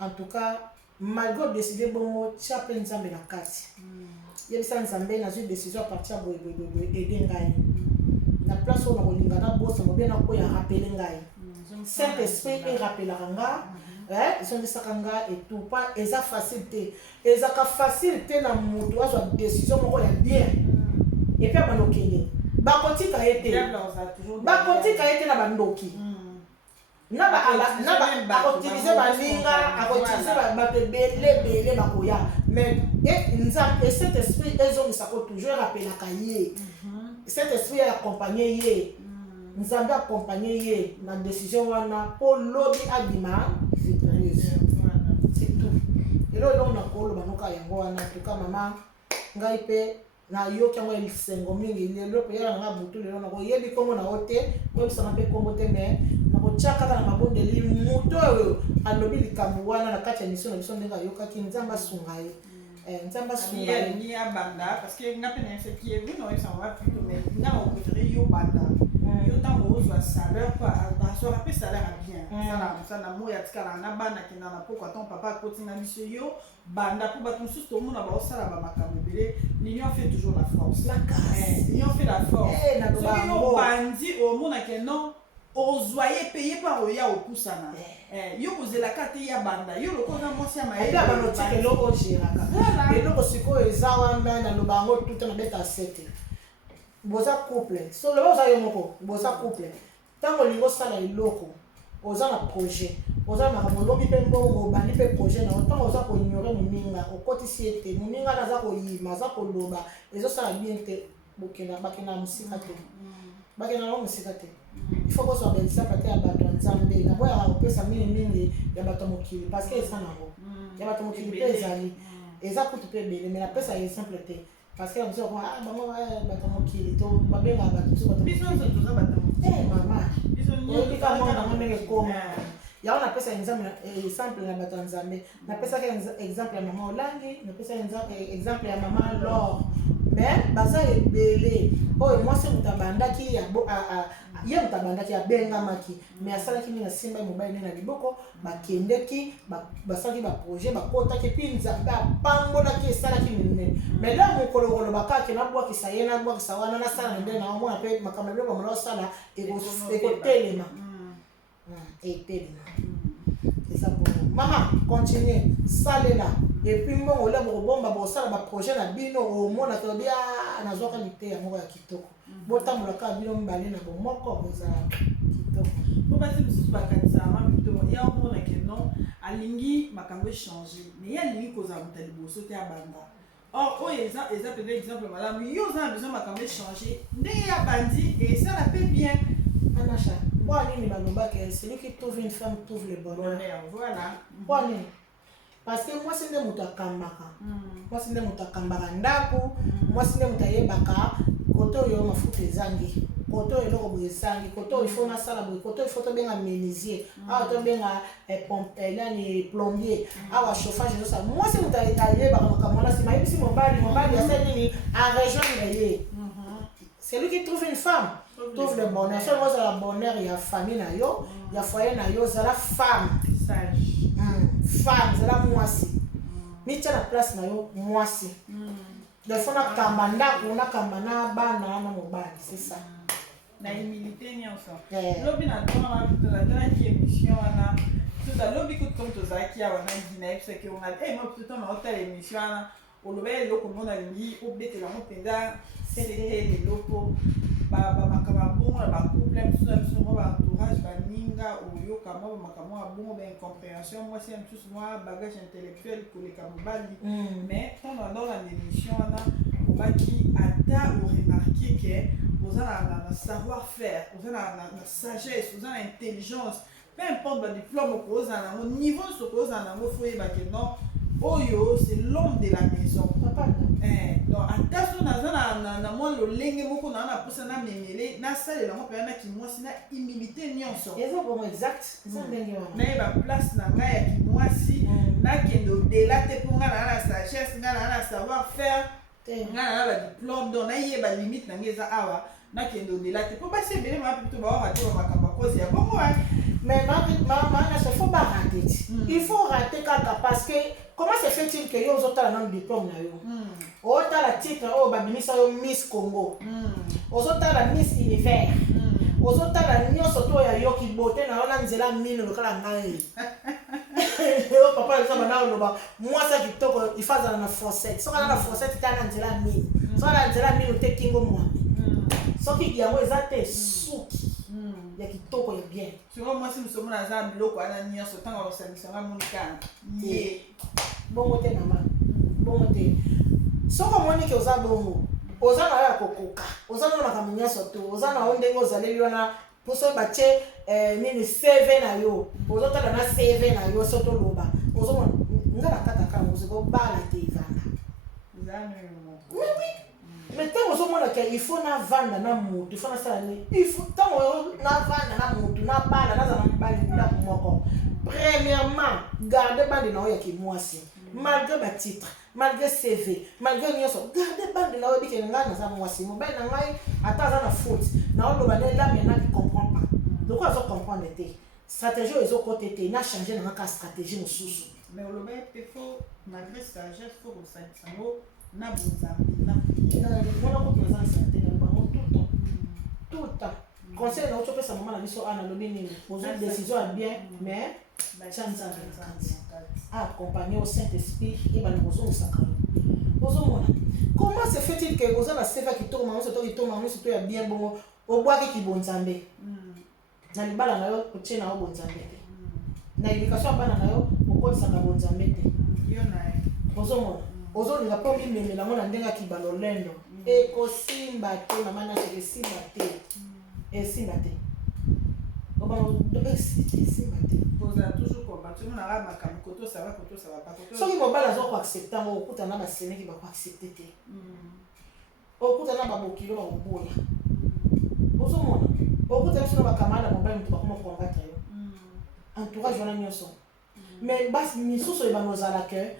en tout cas malgré décider bongo tia pe Nzambe na kati. Yebisa Nzambe na zui décision à partir de aider ngai. Na place où on a lingana bossa mo bien na ko ya rappeler ngai. Saint-Esprit est rappelé nga. Ils ont dit ça kanga et tout pas eza facilité. Eza ka facilité na moto azo décision moko ya bien. Et puis abanokeye. Ba kotika été. Ba kotika été na bandoki. Na ba utiliser ba linga, a utiliser ba belé bakoya. Mais et cet esprit ils ont ça toujours rappeler la cahier. Cet esprit a accompagné yé. Nous avons accompagné yé dans la décision wana pour lobby abima victorieuse. C'est tout. Et là on a colo banoka yango wana en tout cas maman ngai pe na yo kyango el sengo mingi lelo pe ya nga butu lelo na ko yebi kongo na hote ko bisana pe kongo te mais na ko chaka na mabonde li muto alobi likambo wana na kati ya mission na biso ndenga yoka ki Nzamba sungai. Nzamba sungai ni abanda parce que ngape na fait qui est vu non ça va plutôt mais na au côté yo banda yo tango ozwa salaire pas so rappeler salaire bien ça na mo ya tikala na bana kina na poko ton papa koti na biso yo banda pour ba tout tout monde ba osala ba makambo belé l'union fait toujours la force la casse l'union fait la force na do ba yo bandi au monde que non ozoyer payé par oya okusana yo kozela kati ya banda yo lokona mwasi ya maye eba banotike loko géraka eloko sikoyo eza wana na lobango tout na beta 7 boza couple so le boza yo moko boza couple tango lingo sala eloko oza na projet oza na molobi pe mbongo bandi pe projet na tango oza ko ignorer moninga okotisi ete moninga naza ko yima za ko loba ezo sala bien te bokena bakena musika te bakena no musika te il faut que soit belle ça peut être bato Nzambe na boya ko pesa mingi ya bato mokili parce que ça na ngo ya bato mokili pe ezali eza kutu pe bele mais la pesa est simple te parce que on dit bango bato mokili to babenga bato so bato biso nzo za bato mama biso ni ka mona ngomenge koma ya ona pesa Nzambe exemple na bato Nzambe na pesa ke exemple ya mama Olangi na pesa exemple ya mama Laure mais baza ebele oyo mwasi mutabandaki ya ye mutabandaki abengamaki mais asalaki mingi na simba mobile na liboko bakendeki basalaki baprojet bakotaki mpi Nzambe apambolaki esalaki minene mais la mokolokolo bakaki nabwakisa ye nabwakisa wana nasala nde na omona mpe makambo biloko mola osala ekotelema etelema eza bongo mama continue salela epuis mbongo olia bokobomba bosala baprojet na bino omona tobi nazwaka lite ya moko ya kitoko botambolaka bino mibale na bomoko ezala kitoko po basi mosusu bakanisa mamito ya omona ke non alingi makambo echange mais ye alingi kozala moto ya liboso te abanda or oyo eza peut-être exemple malamu yo oza na besoin makambo echange ndenge ya bandi esala pe bien Anacha kwa nini balobaka celui qui trouve une femme trouve le bonheur voilà kwa nini parce que moi c'est nde moto akambaka moi c'est nde moto akambaka ndako moi c'est nde moto ayebaka kote oyo mafuta ezangi kote oyo eloko boye ezangi kote oyo ifo nasala boye kote oyo ifo tobenga menuisier awa tobenga nani plombier awa chauffage ezosala moi c'est moto ayebaka makambo wana nsima ayebisi mobali asali nini arejoindre ye celui qui trouve une femme trouve le bonheur seulement la bonheur il y a famille na yo il y a foyer na yo zala femme sage femme zala mwasi mitia na place na yo mwasi donc faut na kamba ndako na kamba na bana na mobali c'est ça na humilité nyonso lobi na tona na ki émission wana tout à lobi ko tonto zaki ya wana dina epse ke on a moi tout on a hôtel émission wana olobe loko mona lingi obetela mo penza c'était loko ba makama bongo ba couple msusu ba entourage ba ninga oyo kama ba makama bongo ba incompréhension moi c'est tout moi bagage intellectuel pour les kamobali mais dans la émission là on va qui ata ou remarquer que vous avez un savoir faire vous avez une sagesse vous avez une intelligence peu importe le diplôme que vous avez au niveau de ce que vous avez vous faut que non oyo c'est l'homme de la maison donc attention dans na moi lolenge moko na poussa na memele na salle la mo pe na ki mwasi na humilité nyonso eza bon exact eza ndenge wana na ba place na ngai ya ki mwasi na kendo dela te po nga na sagesse nga na savoir faire nga na ba diplôme donc na yeba limite na ngai eza awa na kendo dela te po basi ebele ma plutôt ba wa te ba makamba cause ya bongo mais il faut pas rater. Il faut rater parce que comment se fait-il que yo ozotala na diplôme na yo ozotala titre oyo babimisa yo Miss Congo ozotala Miss Univers ozotala nyonso to ya yo kibote na yo na nzela mine lokala ngai yo papa alisema na oloba mwasa kitoko ifazana na fossette soka na fossette tana nzela mine soka na nzela mine te kingo mwa soki yango eza te suki ya kitoko ya bien sio mwasi msomo na za biloko ana nyonso tanga osangisanga monikana ye bongo te na ma bongo te soko moni ke oza bongo oza na ya kokoka oza na makambo nyonso to oza na ndenge ozaleli wana poso bache nini CV na yo ozotala na CV na yo soto loba ozomona ngala kata kama uziko bala te ivanda oui mais tant ozomona ke il faut na vanda na mutu il faut na sala ni il faut tant na vanda na mutu na bala na za na mbali na moko premièrement garder bande na yo ya ki mwasi malgré ba titre malgré CV malgré nyonso garder bande na yo bike nga na za mwasi mobile na ngai ata za na faute na o loba ne la maintenant qui comprend pas donc on va comprendre te stratégie ils ont côté te na changer na ka stratégie mosusu mais o loba pe faut malgré sagesse faut que ça sango na buzambi na on a beaucoup besoin de santé tout le temps conseil na autre personne maman na biso ana lobi nini poser décision à bien mais chance accompagner au Saint-Esprit et ben nous sommes sacrés ozomona comment se fait-il que oza na seva kitoko mango soto kitoko mango soto ya bien bongo obwaki kibonzambe na libala na yo otie na yo bonzambe te na éducation bana na yo okotisaka bonzambe te yo na ozomona ozolinga mpo mimemela ngo na ndenge ya kibalolendo ekosimba te mama na esimba te esimba te esimba te poza toujours combattre mon arabe makambo koto ça va pas koto soki mobali azokoaccepte yango okuta na baseneki bakoaccepte te okuta na babokilo bakoboya ozomona okuta biso na bakamada mobali moto bakoma kombata yo entourage wana nyonso mais basi misusu ebana ozala ke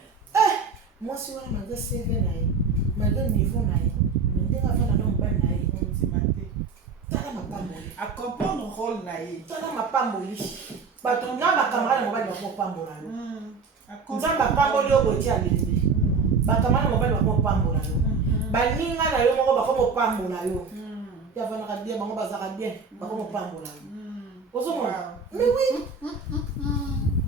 mwasi wana malgré CV na ye malgré niveau na ye ndenge afana na mobali na ye tala mapamboli à comprendre rôle na ye tala mapamboli bato na bakamara na mobali bakopambola yo nzambe apamboli yo boye ti alembe bakamara na mobali bakopambola yo baninga na yo moko bakomopambola yo yavanaka bien bango bazaka bien bakomopambola yo ozomona mais oui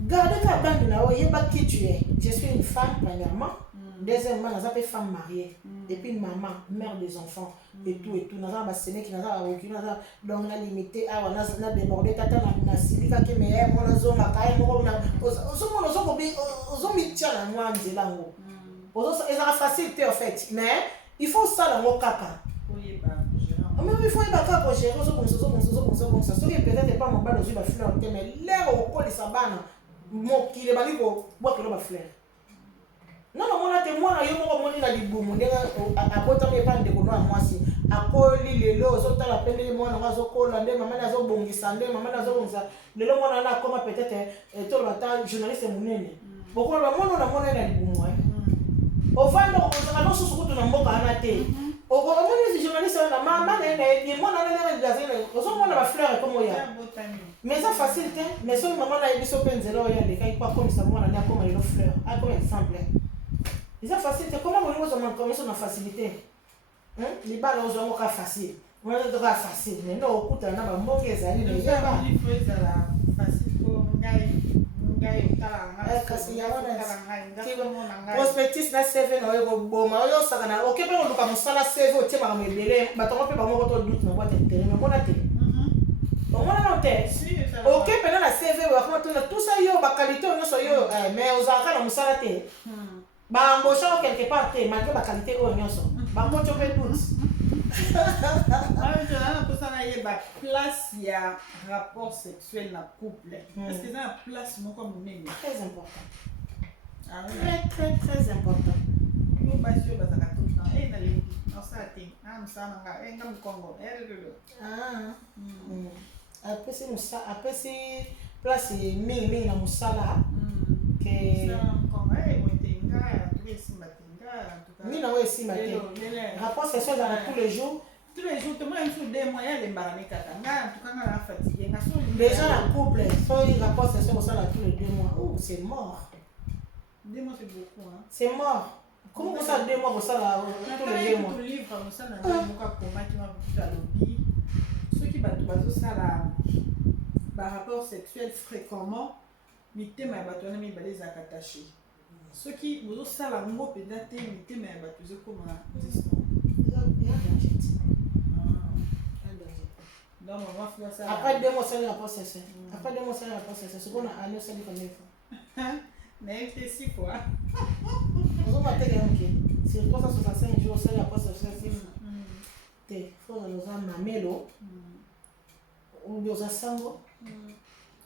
garde ta bande na yo yeba qui tu es je suis une femme premièrement deuxièmement naza pe femme mariée et puis maman mère des enfants et tout naza baseneki naza bakokilo naza donc na limité awa na débordé tata na silikaki me mona zongaka ye moko ozomona ozomitia na mwa nzela yango ezaka facile te en fait mais il faut osala yango kaka mais il faut yeba kaka kogérer ozobongisa soki peut-être pas mobali ozwi bafleur te mais lere okolisa bana mokili ebandi kobwakelo bafleur nano mona te mwana yo moko moni na libumu ndenge abotami epa ndeko no ya mwasi akoli lelo ozotala pe ndenge mwana ngo azokola nde mamani azobongisa nde mamani azobongisa lelo mwana wana akoma peut-être toloba ta journaliste monene bokoloba mwana na mwana na libumu ovanda ozaka nosusu kutu na mboka wana te okomoni journaliste wana mama nayebi mwana wana gazele ozomona bafleur ekomoya mais ça facile te mais soki mama nayebi so mpe nzela oyo alekaki po akomisa mwana nde akoma lelo fleur akoma exemple eza facile te comment bolingo ozomakameso na facilité libala ozwango ka facile wana toka facile mais no okutana na bambongo ezali kasi prospectus na CV na oyo koboma oyo osakana oke mpe oluka mosala CV otie makambo ebele batongo mpe bango koto doute na boite intere mais mona te omona no te oke mpena na CV bakoma tona tusa yo bakalite oyo nyonso yo mais ozalaka na mosala te baembauchako quelque part te malgré bakalite oyo nyonso bamotio mpe doute naposana yeba place ya rapport sexuel na couple est-ce que eza na place moko monene très important très important yo basi oyo bazaka tout temps nalembi nasala te apesi place mingi na mosala ke mingi nango esimba te rapport session ezala tous les jours déjà la couple soki rapport session kosala tous les 2 mois c'est mort 2 mois c'est beaucoup c'est mort. Comment ça 2 mois pour ça là tous les 2 mois? Ceux qui battent ça là par rapport sexuel fréquemment, mitema ya bato wana mibale ezalaka attaché. Soki bozosala ngo mpenza te mitema ya bato ezokoma distant. Après 2 mois, c'est la rapport sexuel. Après 2 mois, c'est la rapport sexuel. Ce qu'on a allé, c'est combien de fois? N'avez 6 fois. Vous avez maté les c'est 365 jours, c'est la rapport sexuel. Il faut que nous ayons mamelo. Ou nous ayons sango.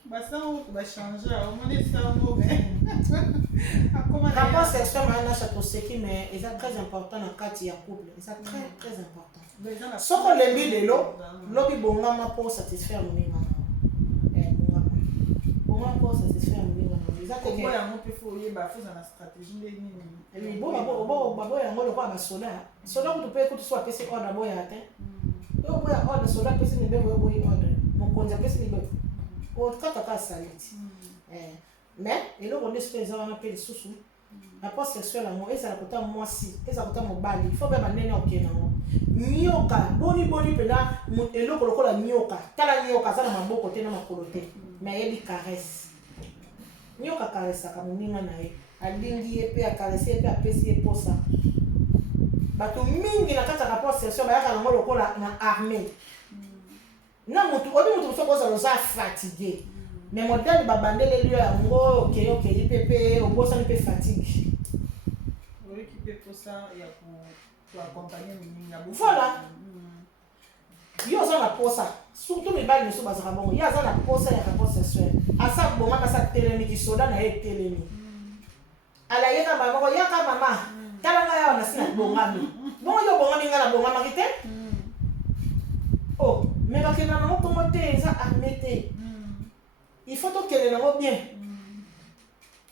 Basango, tu vas changer. Au moins, les sango, mais. Rapport sexuel, mais c'est très important dans le cadre du couple. C'est très, très important. Ce qu'on les met de l'eau, l'eau est bon pour satisfaire le minimum. Bon pour satisfaire le minimum. Bon, il y a un peu de stratégie. Bon, il y a un peu de soldat. Soldat, tu peux écouter soit PC ordre d'abord. Il y a un ordre de soldat, PC n'est pas ordre. Mon conduit PC n'est pas ordre. Quand tu as ça, mais il y a un peu de sous. Rapport sexuel à moi, et ça a moi si, et ça a mon bali. Il faut que je me ok non. Nyoka, boni pena, et l'eau pour la nyoka. Tala nyoka, ça n'a pas beaucoup côté dans ma coloté. Mais il y a des caresses. Nyoka caresse ça comme ninga nae. Alingi épée à caresser épée à pesi pour ça. Bato mingi na kata rapport sexuel, ba yaka ngo lokola na armée. Na mutu, odi mutu so ko ça fatigué. Mais modèle babandele lui a ngo ok IPP au boss on peut fatigue. Oui qui peut pour ça il y a pour accompagner minga. Voilà. Yo za na posa. Surtout les balles ne sont pas bon. Ya za na posa ya rapport sexuel. Asa bonga ka sa telemi ki soda na e telemi. Ala yeka mama ko yaka mama. Tala nga ya na sina bonga mi. Bonga yo bonga mi ngala bonga makite. Oh, mais ba kena na ko mote za amete. Il faut que les gens bien.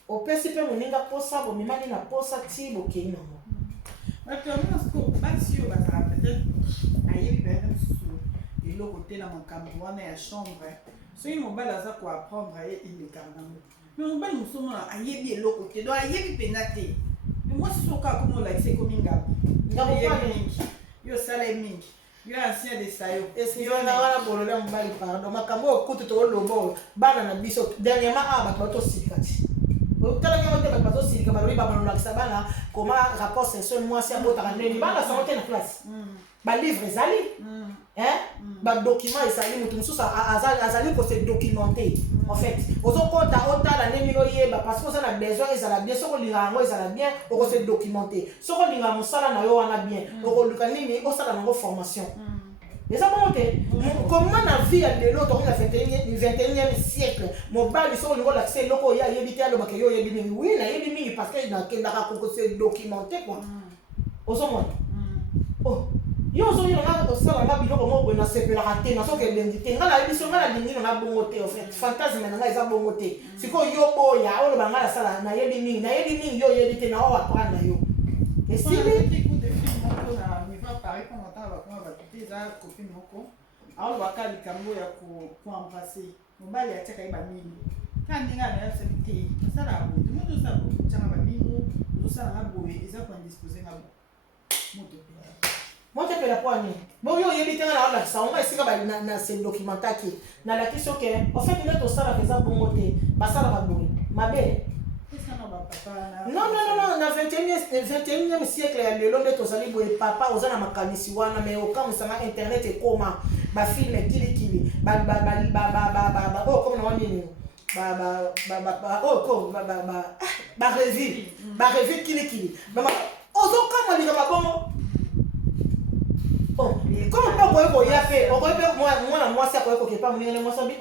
Au PCP, on est là pour ça, on est là pour ça, si on est là. Actuellement, ce qu'on va sur, ça va peut-être ailleurs, et l'autre côté dans mon caméra, dans la chambre. Si on va là pour apprendre, il est carrément. Mais on va nous sommes ailleurs, et l'autre côté, donc ailleurs, pénaté. Mais moi, c'est ce cas comme on l'a c'est comme une gamme. Yo salaire mingi. Yo ancien de ça yo. Et si yo na wana bolole mbali pardon makambo okutu to lobo bana na biso dernièrement bato sikati. Tala nyote bato sikati ba lobi ba balolakisa bana comment rapport sexuel moi si abota ndeni bana santé na classe. Ba livre ezali. Ba document ezali mutu mususu azali ko se documenter. En fait, ozo kota otala ndeni lo yeba parce que ça na besoin ezala bien soko linga ezala bien oko se documenter. Soko linga musala na yo wana bien. Oko luka nini osala na formation. Mais ça monte. Comment la vie de l'autre dans le 21e siècle, mon bal ils sont l'accès loko ya yebité à l'obake yo yebi oui na yebi parce que dans que la c'est documenté quoi. Ozo monte. Oh yo zo yo na osala na biloko mo na sepela raté na so ke l'indité ngala émission ngala lingi na bongoté en fait fantasme na nga eza bongoté siko yo boya o le bangala sala na yebi yo yebité na o apprendre yo et si écoute des films on va parler pendant temps on va tuer za copine moko alors baka likambo ya ko embrasser mobali ya teka iba mingi quand ninga na sabité sala bo tout ça ko tanga ba mingi tout ça na bo eza ko disposer na bo moto moi je peux la poigne bon yo yebité na la ça on va essayer ba na ce documentaire qui na la question que en fait il est au sala faisant bon côté ba sala ba bo ma belle non, dans le 21e siècle, le long de Tozali, papa, aux ana makanisi wana, mais au cas où ça internet et comment, ba film kili, oh, comme on dit, revue kili, maman, ozo kama ni kama bon. Oh, comment on peut y appeler, on peut moi ça peut pas me moi ça bien.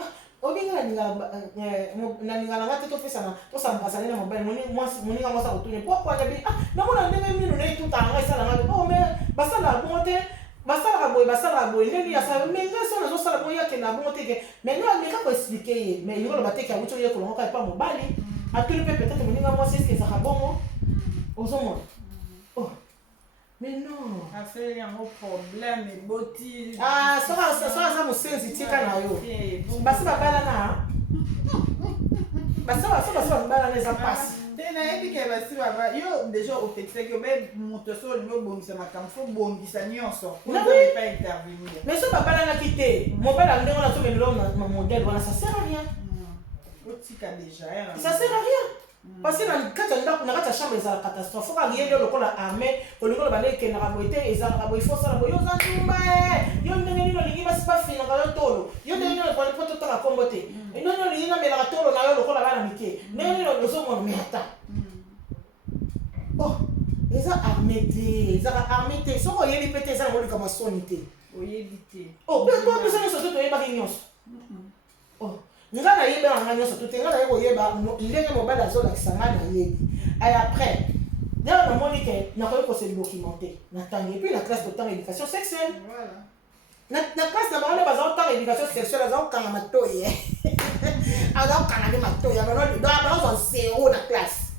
Obinga na ninga na ngati to pesa na to sambasa na mobile moni nga mosa kutune pourquoi ya bi na mona ndenge mino na tout tanga isa na ngati oh mais basa la bonté basala boye ndeni asala mais nga so nazo sala boye ke na bon teke mais nga meka ko expliquer mais il va le battre ka wuto yeko longa pas mobali atuli peut-être moninga moi c'est ce que ça va bon ozomo oh mais non affaire ya mo problème boti ça mo sensi tika na yo basi babala na basi babala na ça passe tena ebi ke basi baba yo déjà au texte que be moto so le bongisa makambo fo bongisa nyonso on ne peut pas intervenir mais so babala na kité mon père a ndenge na to menelo na modèle voilà ça sert à rien otika déjà ça sert à rien parce que dans la chambre c'est la catastrophe faut qu'il y ait le col armé au lieu de baler que na raboité et ça raboy faut ça raboy yo zantumba yo ndenge nino lingi basi pas fina ka tolo yo ndenge nino kwa poto ta kombote nino lingi na mela tolo na yo lokola bana mike ndenge nino loso mo meta oh eza armé te so ko yeli pété ça mo likama sonité oyebité oh mais toi ça ne se to yeba nyonso oh nga na yeba nga nyonso to tenga na yebo yeba ndenge mobile azolakisa nga na yebi et après là na moni ke na ko se documenter na tangi et puis la classe de temps éducation sexuelle voilà na classe na bana bazao temps éducation sexuelle azao kanga matoye azao kanga matoye bana ba zéro na classe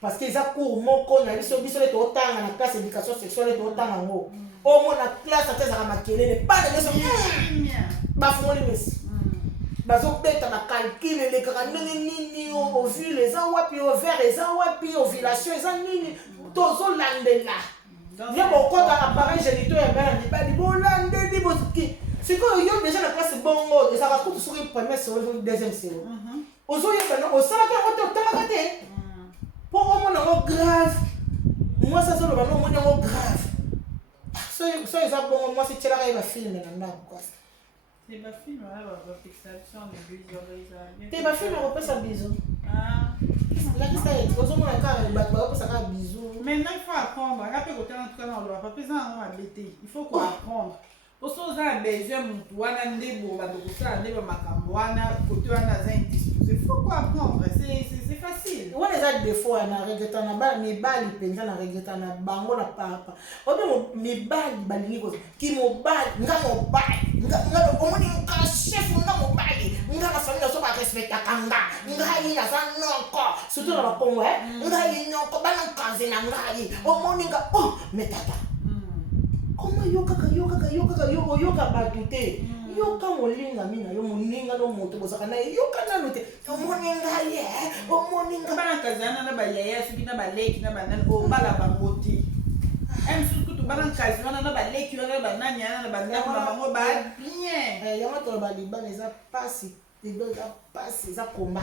parce que ça cours moko na biso le to tanga na classe éducation sexuelle to tanga ngo au moins na classe ateza makelele pas de leçon ba fumoli mes bazobeta na calcul elekaka ndenge nini ovule eza wapi ovaire eza wapi ovulation eza nini tozolandela ye bokota appareil génital ya bana mibali bolandeli boki sikoyo yo déjà na classe bongo ezaka kutu soki première série deuxième série ozoyeba no osalaka yango te otamaka te mpo omona yango grave mwasi azoloba no omoni yango grave so eza bongo mwasi tielaka ye bafilme na ndako kwasa c'est ma fille la fixation de bisous te bafilme akopesa biso lakisa ye ozomona kaka bato bakopesaka biso maintenant il faut apprendre ngape kotala en tout cas na oloba papeza yango abete il faut koapprendre poso oza na besoin motu wana nde bo bato kosala nde bamakambo wana kote wana aza indispose il faut koapprendre c'est facile wana eza défaut na regreta na bana mibali mpenza na regreta na bango na papa obe mibali balingi koza ki mobali nga omoni nga chef nga mobali nga na famille naso barespectaka ngai naza noko surtout na bakongo ngai noko bana nkazi na ngai omoni nga oh metata koma yoka bato te yoka molinga mina yo moninga no moto bozaka na yoka nano te omoni ngai omoni nga bana kazana na bayaya soki na baleki na banani obala bango te surtout to bana kazi wana na baleki wana na banani wana na bandako na bango ba bien yango toloba libala eza pasi eza komba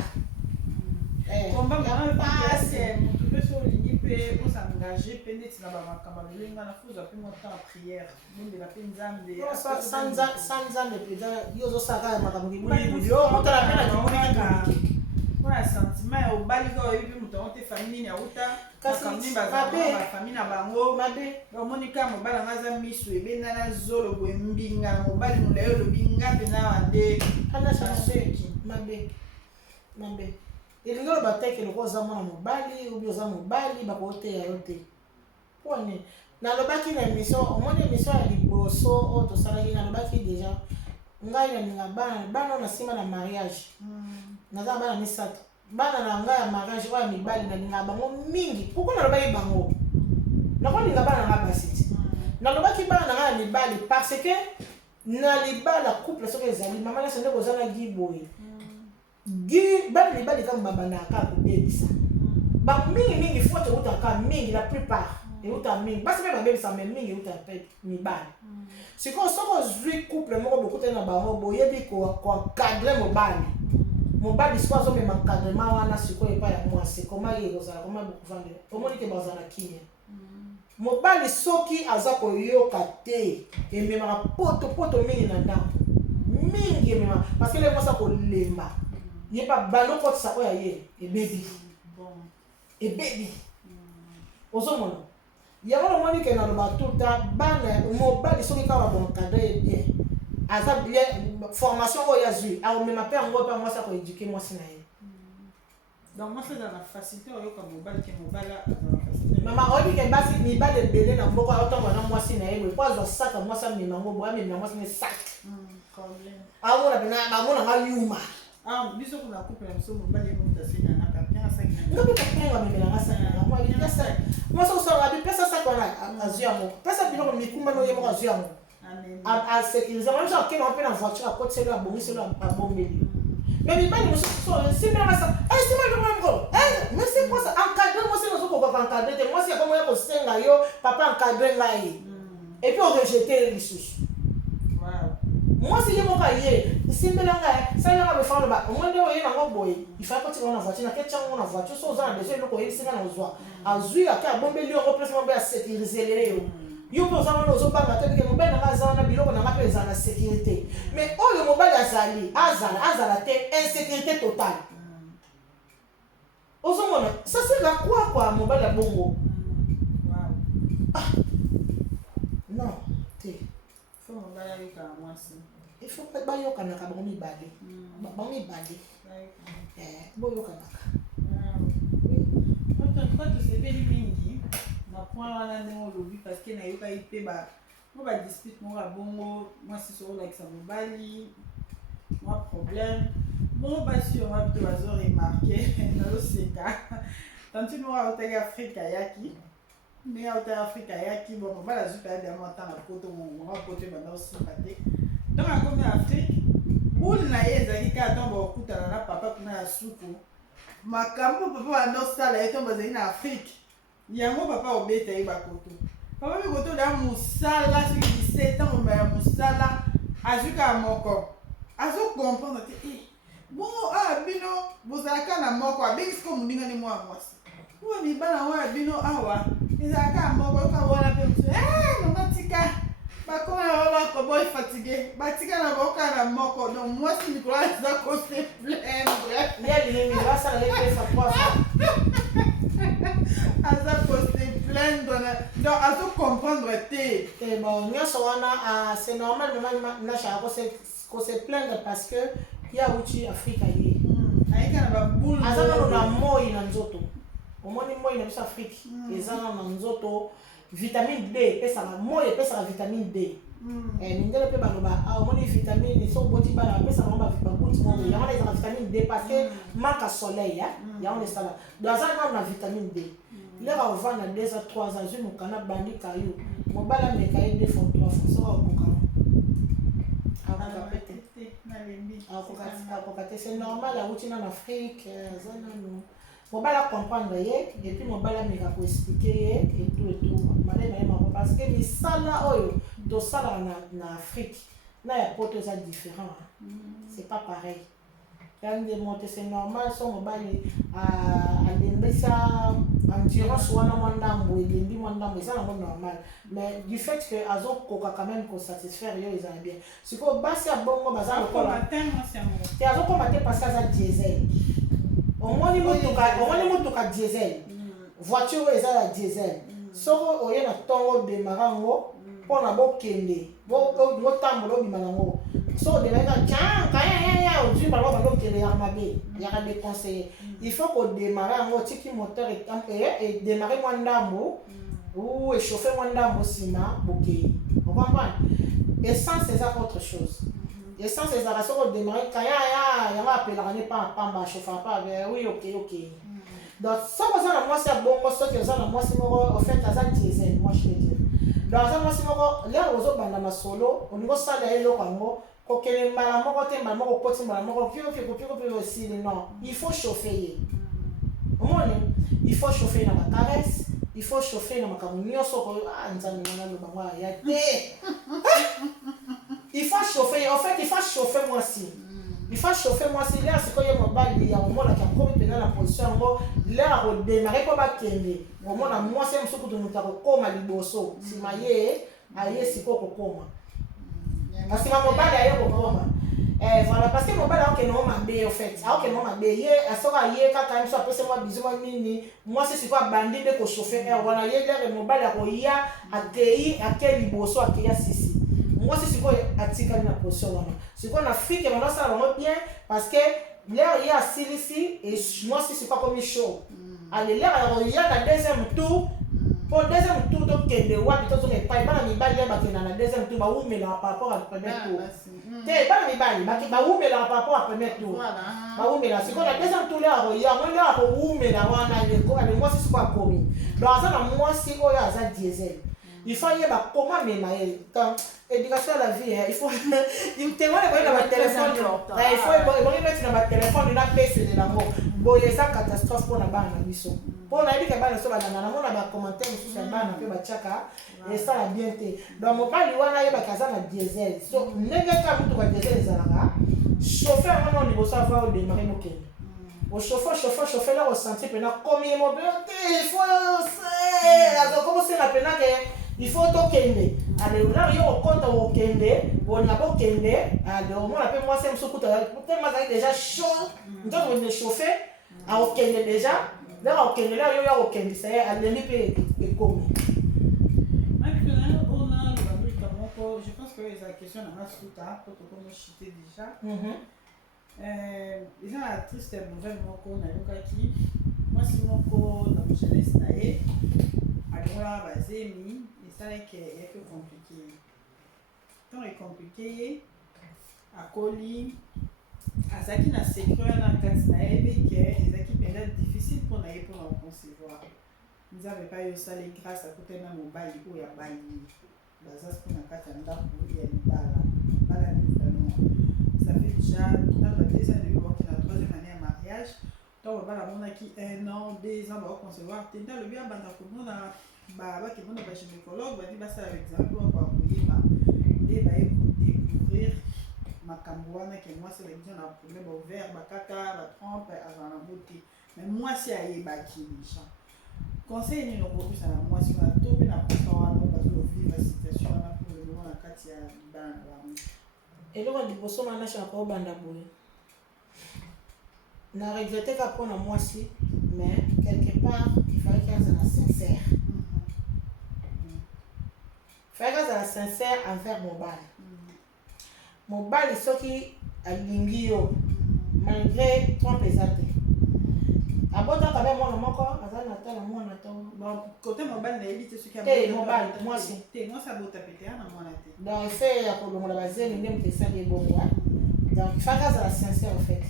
komba mwana pasi motu mpe so olingi mpe osangager mpe neti na bamakambo lolenga na fuza mpe montan ya prière mondela mpe nzambe sans nzambe mpenza yo ozosaka makambo kibuli yo motala mpe na kibuli mpona sentiment ya obali kaka oyebi mpe moto yango te famille nini auta makambo bafamille na bango omoni kaka mobali anga aza miso ebenda na zolo boye mbinga na mobali molai olobi nga mpenza wande anasaki mabe elingi oloba teke loko oza mwana mobali obi oza mobali bakoteya yo te pone nalobaki na émission omoni émission ya liboso oyo tosalaki nalobaki déjà ngai nalinga bana na nsima na mariage naza bana misato bana na ngai ya mariage oyo ya mibali nalinga bango mingi pourkui nalobaki bango nakolinga bana na ngai basi te nalobaki bana na ngai ya mibali parce que na libala couple soki ezali mama nyonso nde koza na gi boye gi bana mibali kaka babandaka kaka kobebisa bamingi fote eutaka mingi la plupart euta mingi basi mpe babebisa me mingi euta mpe mibali sikoyo soki ozwi couple moko bokutani na bango boyebi koencadre mobali sikoyo azomema encadrement wana sikoyo epai ya mwasi koma ye kozala koma bokuvandela omoni ke bazala kimia mobali soki aza koyoka te ememaka poto mingi na ndako mingi ememaka parce que le mwasi akolemba ye pa balokotisa oyo ye ebebi ozomona yango nomoni ke naloba tuta bana mobali soki kaka baboncadre ye bien aza bien formation oyo azwi aomema mpe yango mpe mwasi akoeduke mwasi na ye donc mwasi aza na facilité oyoka mobali ke mobali aza na facilité Maman, on dit que basi ni ba de belé na mboko autant wana mwasi na yebo. Kwa zo sac moi ça mi mango boa mi na mwasi ni sac. Problème. Ah on a bina ba mona nga yuma. Ah, biso kuna couple na mso mobali mo tasina na kapia sac. Ndobi kapia mi na nga sac na moi bi pesa. Moi so so abi pesa sac wana azia mo. Pesa bino mi kumba no yemo azia mo. A sécuriser même ça que on peut en voiture à côté de la bonne c'est là pas bon mais mi bali mo so si me ça si me mo mais c'est quoi ça encadrer moi c'est nous ko encadrer moi c'est comme moi ko senga yo papa encadrer ngai et puis on rejeter les sous moi c'est mon cahier si me nanga ça na ba fa ba moi ndio yena ngo boy il faut pas tirer na voiture na ketcha na voiture so za déjà le ko yesinga na uzwa azui aka bombe li on replacement ba sécuriser les yo pour ça on ozo banga te que mobile na za na biloko na ngape za na sécurité mais oh le mobile azali azala te insécurité totale ozo mona ça c'est la quoi mobile ya bongo non te faut mobile yi ka mwasi il faut pas ba yoka na ka bongo mibale bo yoka na quand tu sais bien mingi na point wana ndenge olobi parce que nayoka ye mpe mo badispute moko ya bongo mwasi soko olakisa mobali mwa problème mo basi yo mwa mpe bazoremarke nazoseka tanti moko aotaki afrika ayaki ndenge aotaki afrika ayaki bon mobali azwi période ya mwa ntango poto mwa poto ebanda osimba te donc akomi na afrique bule na ye ezalaki kaka ntango bakokutana na papa kuna ya suku makambo papa banda osala ye ntango bazali na afrique yango papa obeta ye bakoto papa bikoto da mosala soki 17 ans omaya mosala azwi kaka moko azokomprendre te bongo awa bino bozalaka na moko abengisi ko moningani mwa mwasi oyo mibala wana bino awa ezalaka na moko oyoka wana mpe mosu nonga tika bakoma na bao bakoboyi fatigue batika na baoka na moko donc mwasi mikolo aza kose plaindre aza kose plaindre donc azo comprendre te bon nyonso wana c'est normal nashaka kose plaindre parce que ya uchi afrika ye ayika na babulu aza nano na moi na nzoto omoni moi na biso afrique eza nano na nzoto vitamine D epesaka moi epesaka vitamine D mindele mpe baloba omoni vitamine so oboti bana bapesaka ngo babuti moko yango na ezaka vitamine D parce que manque à soleil yango na esala donc aza nano na vitamine D leka ovanda 2 à 3 ans azwi mokana bandika yo mobali ameka ye 2 fois 3 fois soka okokama akokate c'est normal awuti na afrique aza nano mobali acomprendre ye et puis mobali ameka koexplike ye et tout malai na ye mako parce que misala oyo tosalaka na afrique na ya poto eza différent c'est pas pareil yande mote c'est normal so mobali alembisa endurance wana mwa ndambo elembi mwa ndambo eza nango normal mais du fait que azokoka quand même kosatisfaire yo ezala bien sikoyo basi ya bongo baza lokola te azokoma te parce que aza diesel omoni motuka diesel voiture oyo eza ya diesel soko oye na ntongo demara yango mpona bokende botambola obima nango so odemaka kaya ozwi bango bandokende yaka mabe yaka déconseillé il faut kodemara yango otiki moteur edemare mwa ndambo ou échauffe mwa ndambo nsima bokei okomprendre essence eza autre chose essence ezalaka soko odemare kaya yango apelaka ne pa pamba achauffaka pa oui ok donc soko oza na mwasi ya bongo soki oza na mwasi moko en fait aza diesel moi je peux dire donc aza mwasi moko lero ozobanda masolo olingi osala eloko yango kokele mbala moko te mbala moko koti mbala moko pio osili non il faut chauffer ye omoni il faut chauffer na bacaresse il faut chauffer na makambo nyonso nzambe wana lobango ya te il faut chauffer en fait il faut chauffer mwasi il faut chauffer mwasi lero sikoyo ye mobali ya omonaka akomi mpena na position yango lero akodemare mpo bakende omona mwasi mosuku tomutu akokoma liboso nsima ye aye sikoyo kokoma nsima mobali aye kokoma voilà parce que mobali aokende ngo mabe en fait aokende ngo mabe ye asoki aye kaka miso apesi mwa bizu mwa nini mwasi sikoyo abandi nde kochauffe wana ye lere mobali akoya akei ake liboso akei asisi mwasi sikoyo atikali na position wana sikoyo na afrique bando asala bango bien parce que lere ye asilisi mwasi sikoyo akomi chaud alelere akoya na deuxième tour Pour le deuxième tour, donc, il y a des gens qui sont pas dans le deuxième tour, par rapport au premier tour. C'est pas les balles, par rapport au premier tour. C'est quoi la deuxième tour, là, il y a moi, c'est quoi commis. Dans un mois, c'est quoi, il y a diesel. Il faut y avoir comment même éducation à la vie, il faut il témoin dans votre téléphone, il faut mettre dans votre téléphone une PC de l'amour. Bon, il y a ça catastrophe pour la bande na biso. Pour la vie que bande so ba na mona ba commentaire sur la bande pe ba chaka et ça la bien té. Donc mon pali wana yeba kaza na diesel. So nenge ka mutu ba diesel ezalaka. Chauffeur wana ni bosa va au démarrer mo kende. Au chauffeur là au sentier pena comme il mobile, il faut c'est alors comment c'est la pena que il faut tokende. Alors là il y a au compte au kende, on a pas kende. Alors moi l'appelle moi c'est un soukou peut-être moi déjà chaud. Donc on est chauffé à au kende déjà. Là au kende là il y a au kende c'est à l'ennemi peut comme. Maintenant on a le comment je pense que la question on a sous ta pour comment chiter déjà. Ils ont la triste nouvelle moko na yokaki. Moi si moko na jeunesse nae. Alors bazemi ça est que compliqué. Tant est compliqué à coli à ça qui n'a sécurité dans quatre nae et que les équipes est difficile pour nae pour en concevoir. Nous n'avons pas eu ça les grâce à côté d'un mobile ou ya bali. Ça c'est pour na quatre anda pour y aller bala vraiment. Ça fait déjà notre deuxième année ou la troisième année à mariage. Donc voilà on a qui 1 an 2 ans va concevoir. T'es dans le bien banda pour nous na ba qui vont ba gynécologue ba dit ba ça exemple kwa kuyeba et ba découvrir makambo wana que moi c'est les gens na problème ouvert ba kaka ba trompe avant la beauté mais moi si ayeba ki déjà conseil ni no ko plus na moi si on a tout na pourtant on va vivre la situation là pour le moment na kati ya bana ba et le roi du bosso mana chaka o banda boye na regretté qu'après na moi si mais quelque part il fallait qu'elle soit sincère. Faire la sincère envers mobile. Mobile ce qui a l'ingio malgré trop pesante. Abota quand même mon encore azana ta mon attend. Bon côté mobile na éviter ce qui a mobile moi si. Moi ça bota péter na mon até. Donc fait pour le monde basé ni même que ça des bon ouais. Donc faire la sincère en fait.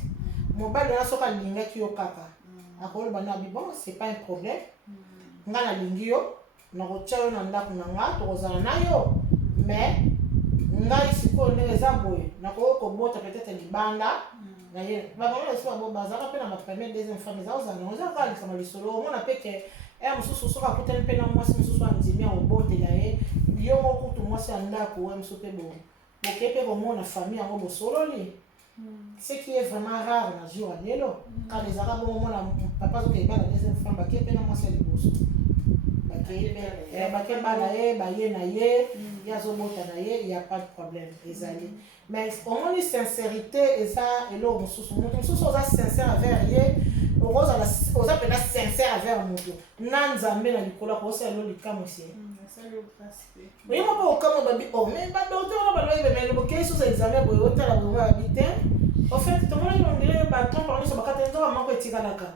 Mobile là ce qui linga ki okaka. Akolo bana bi bon c'est pas un problème. Ngana lingio na kocha na ndako na nga tokozala na yo mais ngai siko ndeza boye na ko bota peut-être libanda na ye ba ngana so ba bazaka pe na ma première deuxième femme za ozana oza ka li sama lisolo mona peke mususu soka kutana pe na mwasi mususu anzimia obote la ye yo moko tu mwasi andako we mususu pe bo okepe ko mona famille yango bosololi ce qui est vraiment rare na jour à lelo quand les arabes mona papa zo ke ba la deuxième femme ba kepe na mwasi liboso bakeba na ye baye na ye yazobota na ye il y a pas de problème ezali mais omoni sincérité eza eloko mosusu moto mosusu oza sincère envers ye oza pena sincère envers moto na nzambe na likolo akosala elo likambo sie oyemo mpe okamo babi mais badocteur wana baloyebemele bokei susu examen boye otala boye babi te en fait tomona ilondele baton par nyonso bakata nzoka moko etikalaka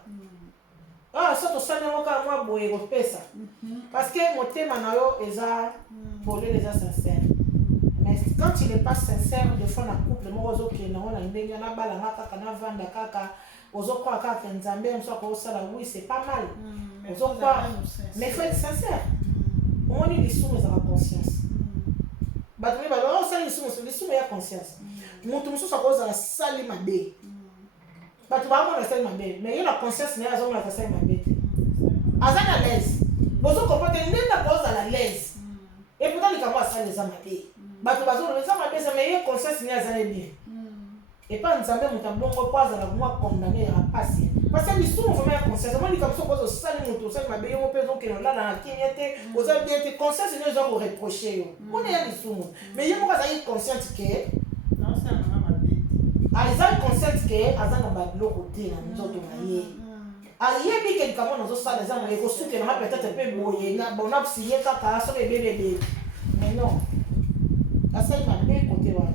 ah ça to sanya moka moi boye ko pesa parce que motema na yo eza bolé déjà sincère mais quand il n'est pas sincère de fois na couple mo ozo ke na ona ndenge na bala ngaka kana vanda kaka ozo kwa kaka nzambe mso ko sala oui c'est pas mal ozo kwa mais faut être sincère on dit les sous à conscience ba tu ba lo sala les sous ya conscience mutu muso ko za sali mabe but tu vas avoir la mabe mais il a conscience mais azon la conscience mabe azana à l'aise bozo comporter nenda cause à la l'aise et pourtant il commence à les amaber but tu vas avoir les amaber ça mais il conscience ni azana bien et pas nzambe mutabongo kwaza la moi condamner à passer parce que ils sont vraiment conscience moi il comme ça cause ça ni mutu ça mabe yo pe donc là na kinyete oza bien te conscience ni zo reprocher yo on est les sous mais il mo kaza conscience que non ça alizali conscience que azana badloko te na nzoto na ye ayebi ke likambo nazosala eza moye kosukela ma peut-être mpe boye na bona signé kaka soki ebebebe mais non asali mabe kote wana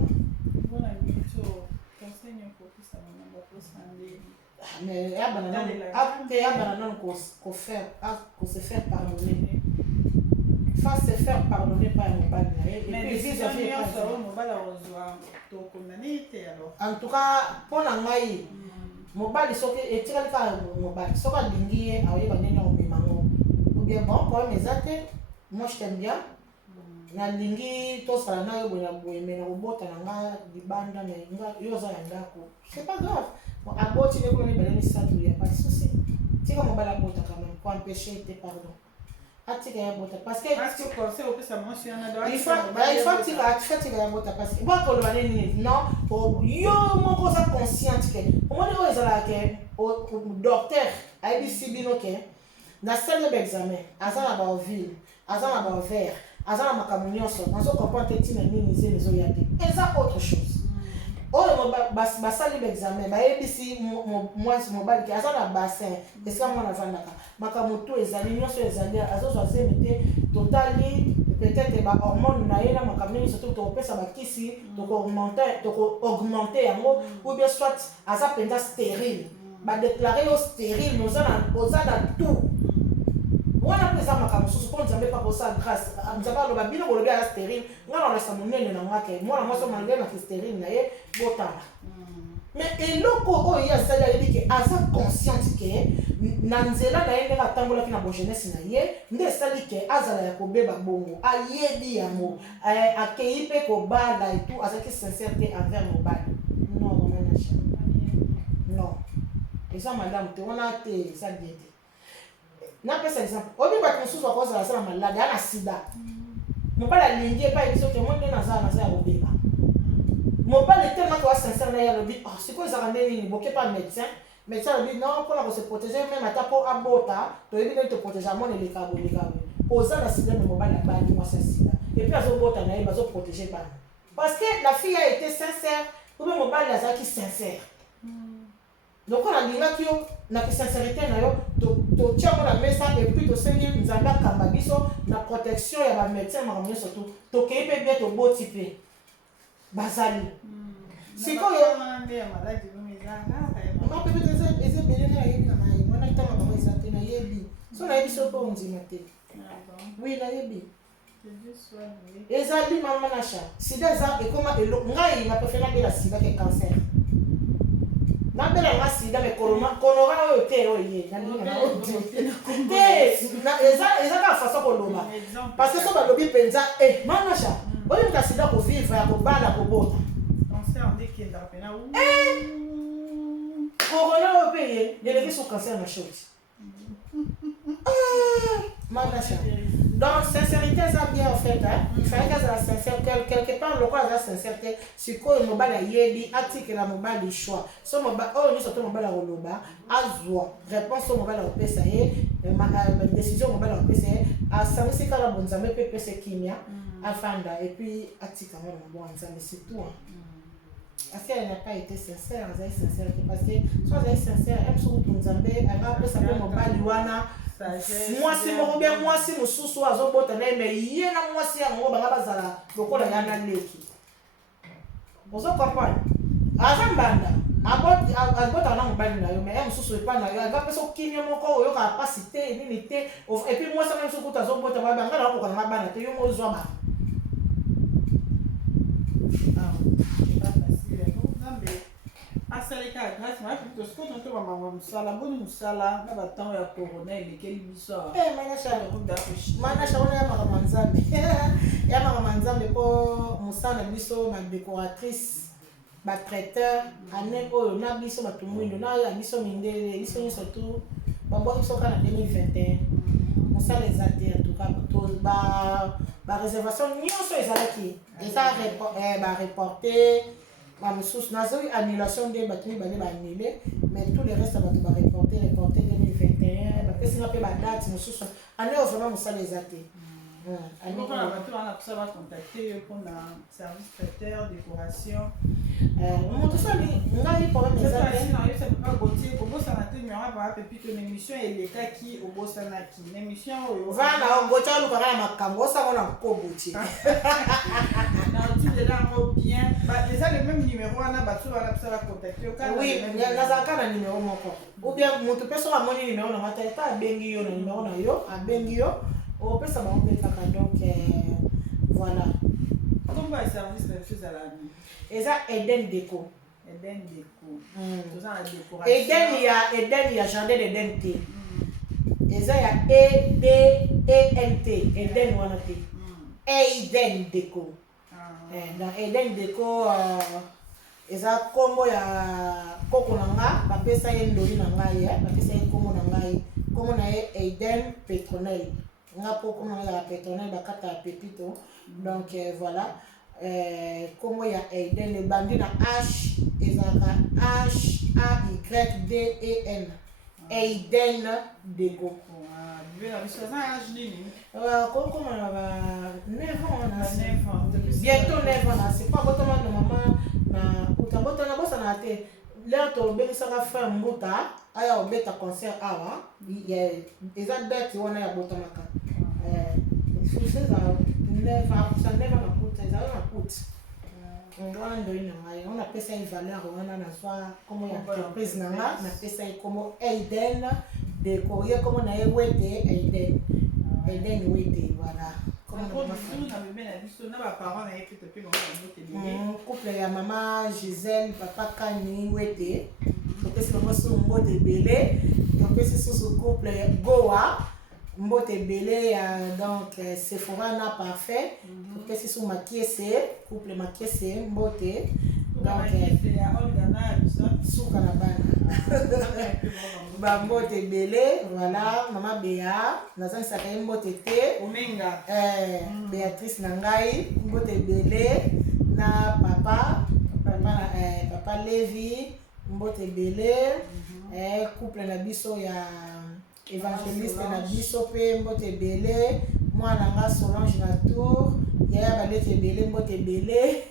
mais abana nano ko se faire pardonner fasse se faire pardonner par un mobile. Mais décision nyonso mobile ozwa to condamné te alors. En tout cas, pour la ngai mobile soki etikali ka mobile soki alingi ye aoyeba ndenge omema ngo. Ou bien bon problème ezate, moi je t'aime bien. Nalingi tosala na yo boya boye mais na kobota na nga libanda mais nga yo za ya ndako. C'est pas grave. Bon aboti ne ko ne bele misatu ya pas de souci. Tika mobile abota quand même pour empêcher tes pardon. Atika ya bota parce que conseil au plus ça mentionne il faut tika ya bota parce que bon ko lo nini non yo moko za conscient que au moins o ezala ke au docteur IBC bino ke na salle d'examen azana ba ville azana ba vert azana makambo nyonso nazo comprendre tina nini zezo ya te eza autre chose. Oh, basali l'examen, ABC moi mobile qui azana bassin, est-ce que moi na vandaka makamoto ezali nyonso ezali azozo mete totally peut-être ba hormone na yena makamini surtout to pesa bakisi to augmenter yango ou bien soit aza penda stérile ba déclarer au stérile nous ozana tout. Wana pesa makambo susu po nzambe pa posa grâce nzambe aloba bino kolobi ala stérile ngana na samunene na ngake mwana mwaso mangé na stérile na ye botala mais eloko oyo ya sala yebi ke aza consciente ke na nzela na ye ndenge atambolaki na jeunesse na ye nde esali ke azala ya kobeba bongo ayebi yango akei mpe kobala et tout azalaki sincérité envers mobali non manacha non eza malamu te wana te eza bien te. Na pesa exemple obi ba konsusu akoza la malade ana sida mobala alingi pa ebiso ke monde na za ya kobeba mobala tellement que sincère na ya lobi oh c'est quoi ça rende ni boke pas médecin lobi non pour la se protéger même ata po abota to ebi te protéger mon le kabo oza na sida no mobala ba ni moi sida et puis azo bota na ye bazo protéger ba parce que la fille a été sincère ou même mobala za qui sincère. Donc on a dit là que na sincérité na yo to tia la mesa et puis to sengi nzamba kamba biso na protection ya ba médecin maramieux surtout to keipe bien to boti pe bazali siko yo mande ya maladi lumizanga ma pe peut-être eze belé na yebi na mai mona tama ba ezate na yebi so na yebi so po nzima te oui na yebi ezali mama na cha sida za e koma elo ngai na préférer bien la sida que cancer. Na bela nga sida me koloma konora oyo te oye na linga na eza ka façon koloma parce que so ba lobi penza manasha oyo ka sida ko vivre ya ko bala ko bota cancer ndi kenda pena corona oyo pe ye le so cancer na shoti manasha. Donc sincérité ça bien en fait hein il fallait que ça sincère quelque part le quoi ça sincérité c'est quoi le mobile yebi article la mobile choix so mobile oh ni surtout mobile oloba azwa réponse au mobile au PCA ma décision mobile au PCA a service kala bonzambe pe PC kimia afanda et puis article moi bon ensemble c'est tout parce qu'elle n'a pas été sincère elle est sincère parce que soit elle est sincère elle se retrouve bonzambe elle va pe ça mobile wana moi si mo bien moi si mususu azobota na mais yena moi si yango banga bazala lokola yana leki ozo comprendre azambanda abota na mobali na yo mais mususu epa na yo va peso kimia moko oyo ka capacité nini te et puis moi ça même sokuta azobota banga na ko kana bana te yo mo zwa ba asalika grâce ma fi to sko to ba mama musala boni musala na ba temps ya corona elekeli biso manasha ona ya mama nzambe ya mama nzambe po musala biso ma décoratrice ba traiteur ane oyo na biso batumwindo na ya biso mindele biso ni surtout bambo biso kana 2021 musala ezate en tout cas to ba réservation nyonso ezalaki eza ba reporter Mamoussous, nazo annulation de batumi bane ba annulé mais tout le reste va reporter 2021 parce que c'est pas la date moussous année vraiment moussa les athées donc on a ça va contacter pour un service traiteur décoration mon tout ça ngai problème les athées non il c'est pas gotier pour bossa na te miora ba pepi que l'émission elle est qui au bossa na qui l'émission va na gotia lu kana makambo ça on a ko gotier na tu de là bien les a le même numéro on a battu on a ça va contacter oui na za kana numéro moko ou bien mon tout personne a mon numéro na mata ta bengi yo na numéro na yo a bengi yo On peut savoir donc voilà. Comment va service de choses à la vie? Et ça Eden Déco. Eden Déco. Tout ça la décoration. Eden il y a jardin d'Eden T. Et ça il y a EDENT. Eden wana T. Eden Déco. Dans Eden Déco et ça combo ya koko nanga bapesa ye ndoli nanga ye bapesa ye kombo nanga ye kombo na ye Eden Petronel. On a beaucoup de pétronel bakata pépito donc voilà comment il y a Eden le bandit na H ezaka H A Y D E N Eden Déco comment on va 9 ans bientôt 9 ans c'est pas votre maman na utabota na bossa na te là to belisaka fin mbuta aya obeta concert awa ya eza date wana ya botamaka on appelle ça une valeur comme entreprise na pesa comme Eden Déco comme on a Eden voilà couple ya maman Gisèle papa Kani wete topesi bango so mbote ebele topesi susu couple Goa mbote ebele ya donc Sephora na parfait topesi so makiese couple makiese mbote donc suka na bana bambote ebele voilà mama Bea nazanisaka ye mbote te Omenga Béatrice na ngai mbote ebele na papa Levi mbote ebele couple na biso ya évangéliste na biso pe mbote ebele mwana nga Solange na tour yaya baleki ebele mbote ebele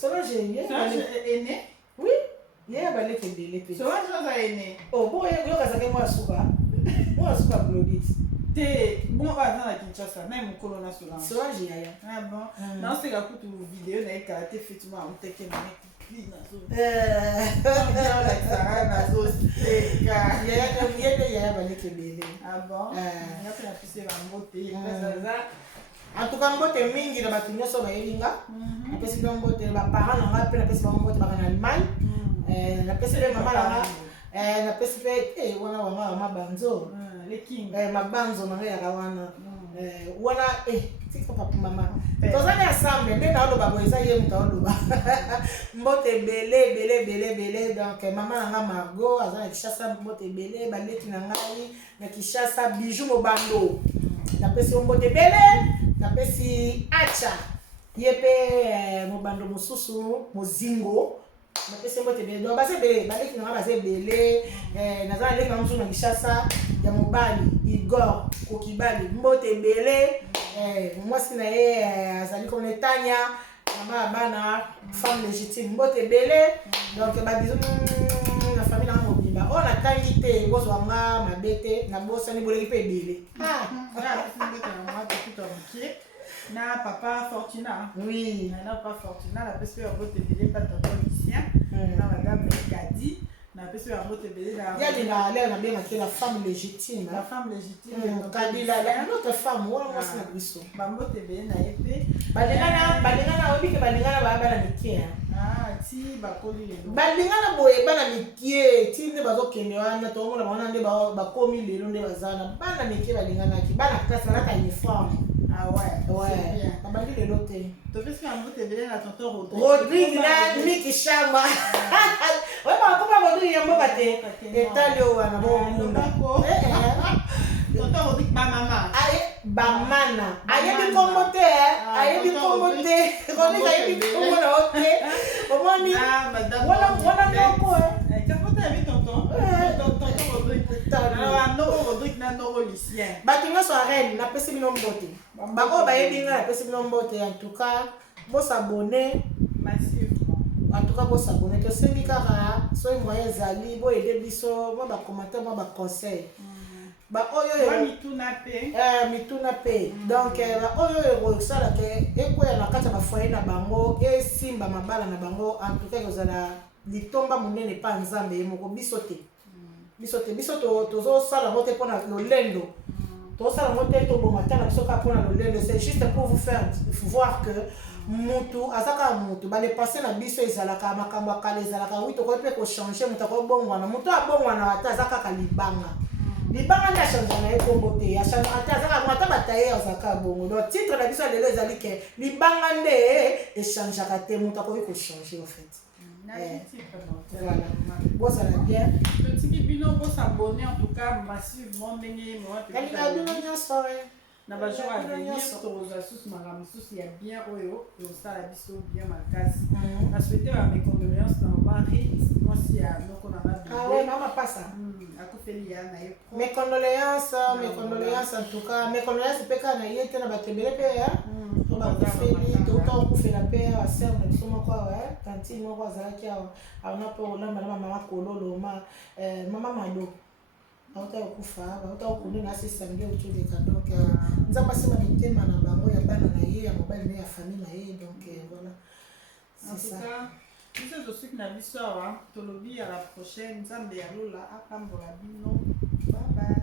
Solange aîné oui yaya baleki ebele pe Solange aîné oh bon yokazaka mwa suka Glodite te bon va dans la Kinshasa même mokolo na Solange yaya ah bon non c'est la kutu vidéo na ekala te effectivement on teke na yaya baleki ebele ah bon na pise ba mbote en tout cas mbote mingi na bato nyonso bayebi nga napesi bino mbote baparent na nga mpe napesi bango mbote baka na Allemagne napesi mpe mama na nga napesi mpe wana wanga mama banzo mabanzo na nga yaka wana wana tika papa mama tozali ensemble nde naoloba boye eza ye moto aoloba mbote ebele donc mama na nga Margot aza na Kinshasa mbote ebele baleti na ngai na Kinshasa bijou mobando napesi mbote ebele napesi acha ye mpe mobando mosusu mozingo napesi mbote ebele donc baza ebele baleki na nga baza ebele naza na leki na mosusu na Kinshasa ya mobali Igor Kokibali mbote ebele mwasi na ye azali comme Tanya mama bana femme légitime mbote ebele donc babizu na famille na mobimba o natangi te bozwa nga mabe te nabosani boleki mpe ebele na papa Fortuna oui na papa Fortuna la pese ya mbote ebele pa tonton Lucien na madame Kadi na pese ya mbote ebele na ya lina leo na benga la femme légitime la femme légitime Kadi la notre femme wana mwasi na biso ba mbote ebele na ye pe balingana oyebi ke balingana bana mikie ti bakoli lelo balingana boye bana mikie ti nde bazokende wana tomona bango nde bakomi lelo nde bazana bana mikie balinganaki bana classe balata uniforme ouais babandi lelo te topesi ya mbote ebele na tonton Rodrigue na Miki Shamba oye bakoma Rodrigue ya mboka te etali oyo wana bomunda tonton Rodrigue bamama bamana ayebi kombo te Rodrigue ayebi kombo na o te omoni wana moko bato nyonso arene napesi bino mbote bango bayebi nga napesi bino mbote en tout cas bosabone en tout cas bosabone tosengi kaka soki moyen ezali boyede biso mwa bacommentaire mwa baconseil baoyo mituna pe donc baoyo ekosalaka ekwea na kati ya bafoye na bango esimba mabala na bango en tout cas ekozala litomba monene pa nzambe ye moko biso te biso tozosala yango te mpona lolendo Tout ça, on est au bon matin, c'est juste pour vous faire voir que mutu azaka mutu bale passer na biso ezalaka makambo akala ezalaka oui tokoki mpe kochange mutu akobongwana mutu abongwana ata azaka ka libanga libanga nde achange na ye kombo te ata azaka mo ata bataye azaka bongo donc titre na biso lelo ezali ke libanga nde echangeaka te mutu akoki kochange en fait. Voilà. Bon, ça va bien. Petit bino, bon s'abonner en tout cas massivement. Na bajo à venir aux astuces madame tous il y a bien oyo et au ça la biso bien ma casse. Na souhaiter mes condoléances dans mari moi si à donc on a pas de. Ah ouais maman pas ça. À Kofelia na yo. Mes condoléances en tout cas mes condoléances peka na yete na batebele pe ya. On va faire tout temps pour faire la paix à serre mais souvent quoi ouais cantine moi quoi ça qui a on a pour là maman kololo maman mado. Auta okufa auta okuni na sisi sangie utuleka donc nzamba sema mitema na bango ya bana na ye ya mobile na ya famille na ye donc voilà c'est ça. En tout cas je suis na biso wa tolobi à la prochaine nzambe ya lola akambola bino bye bye.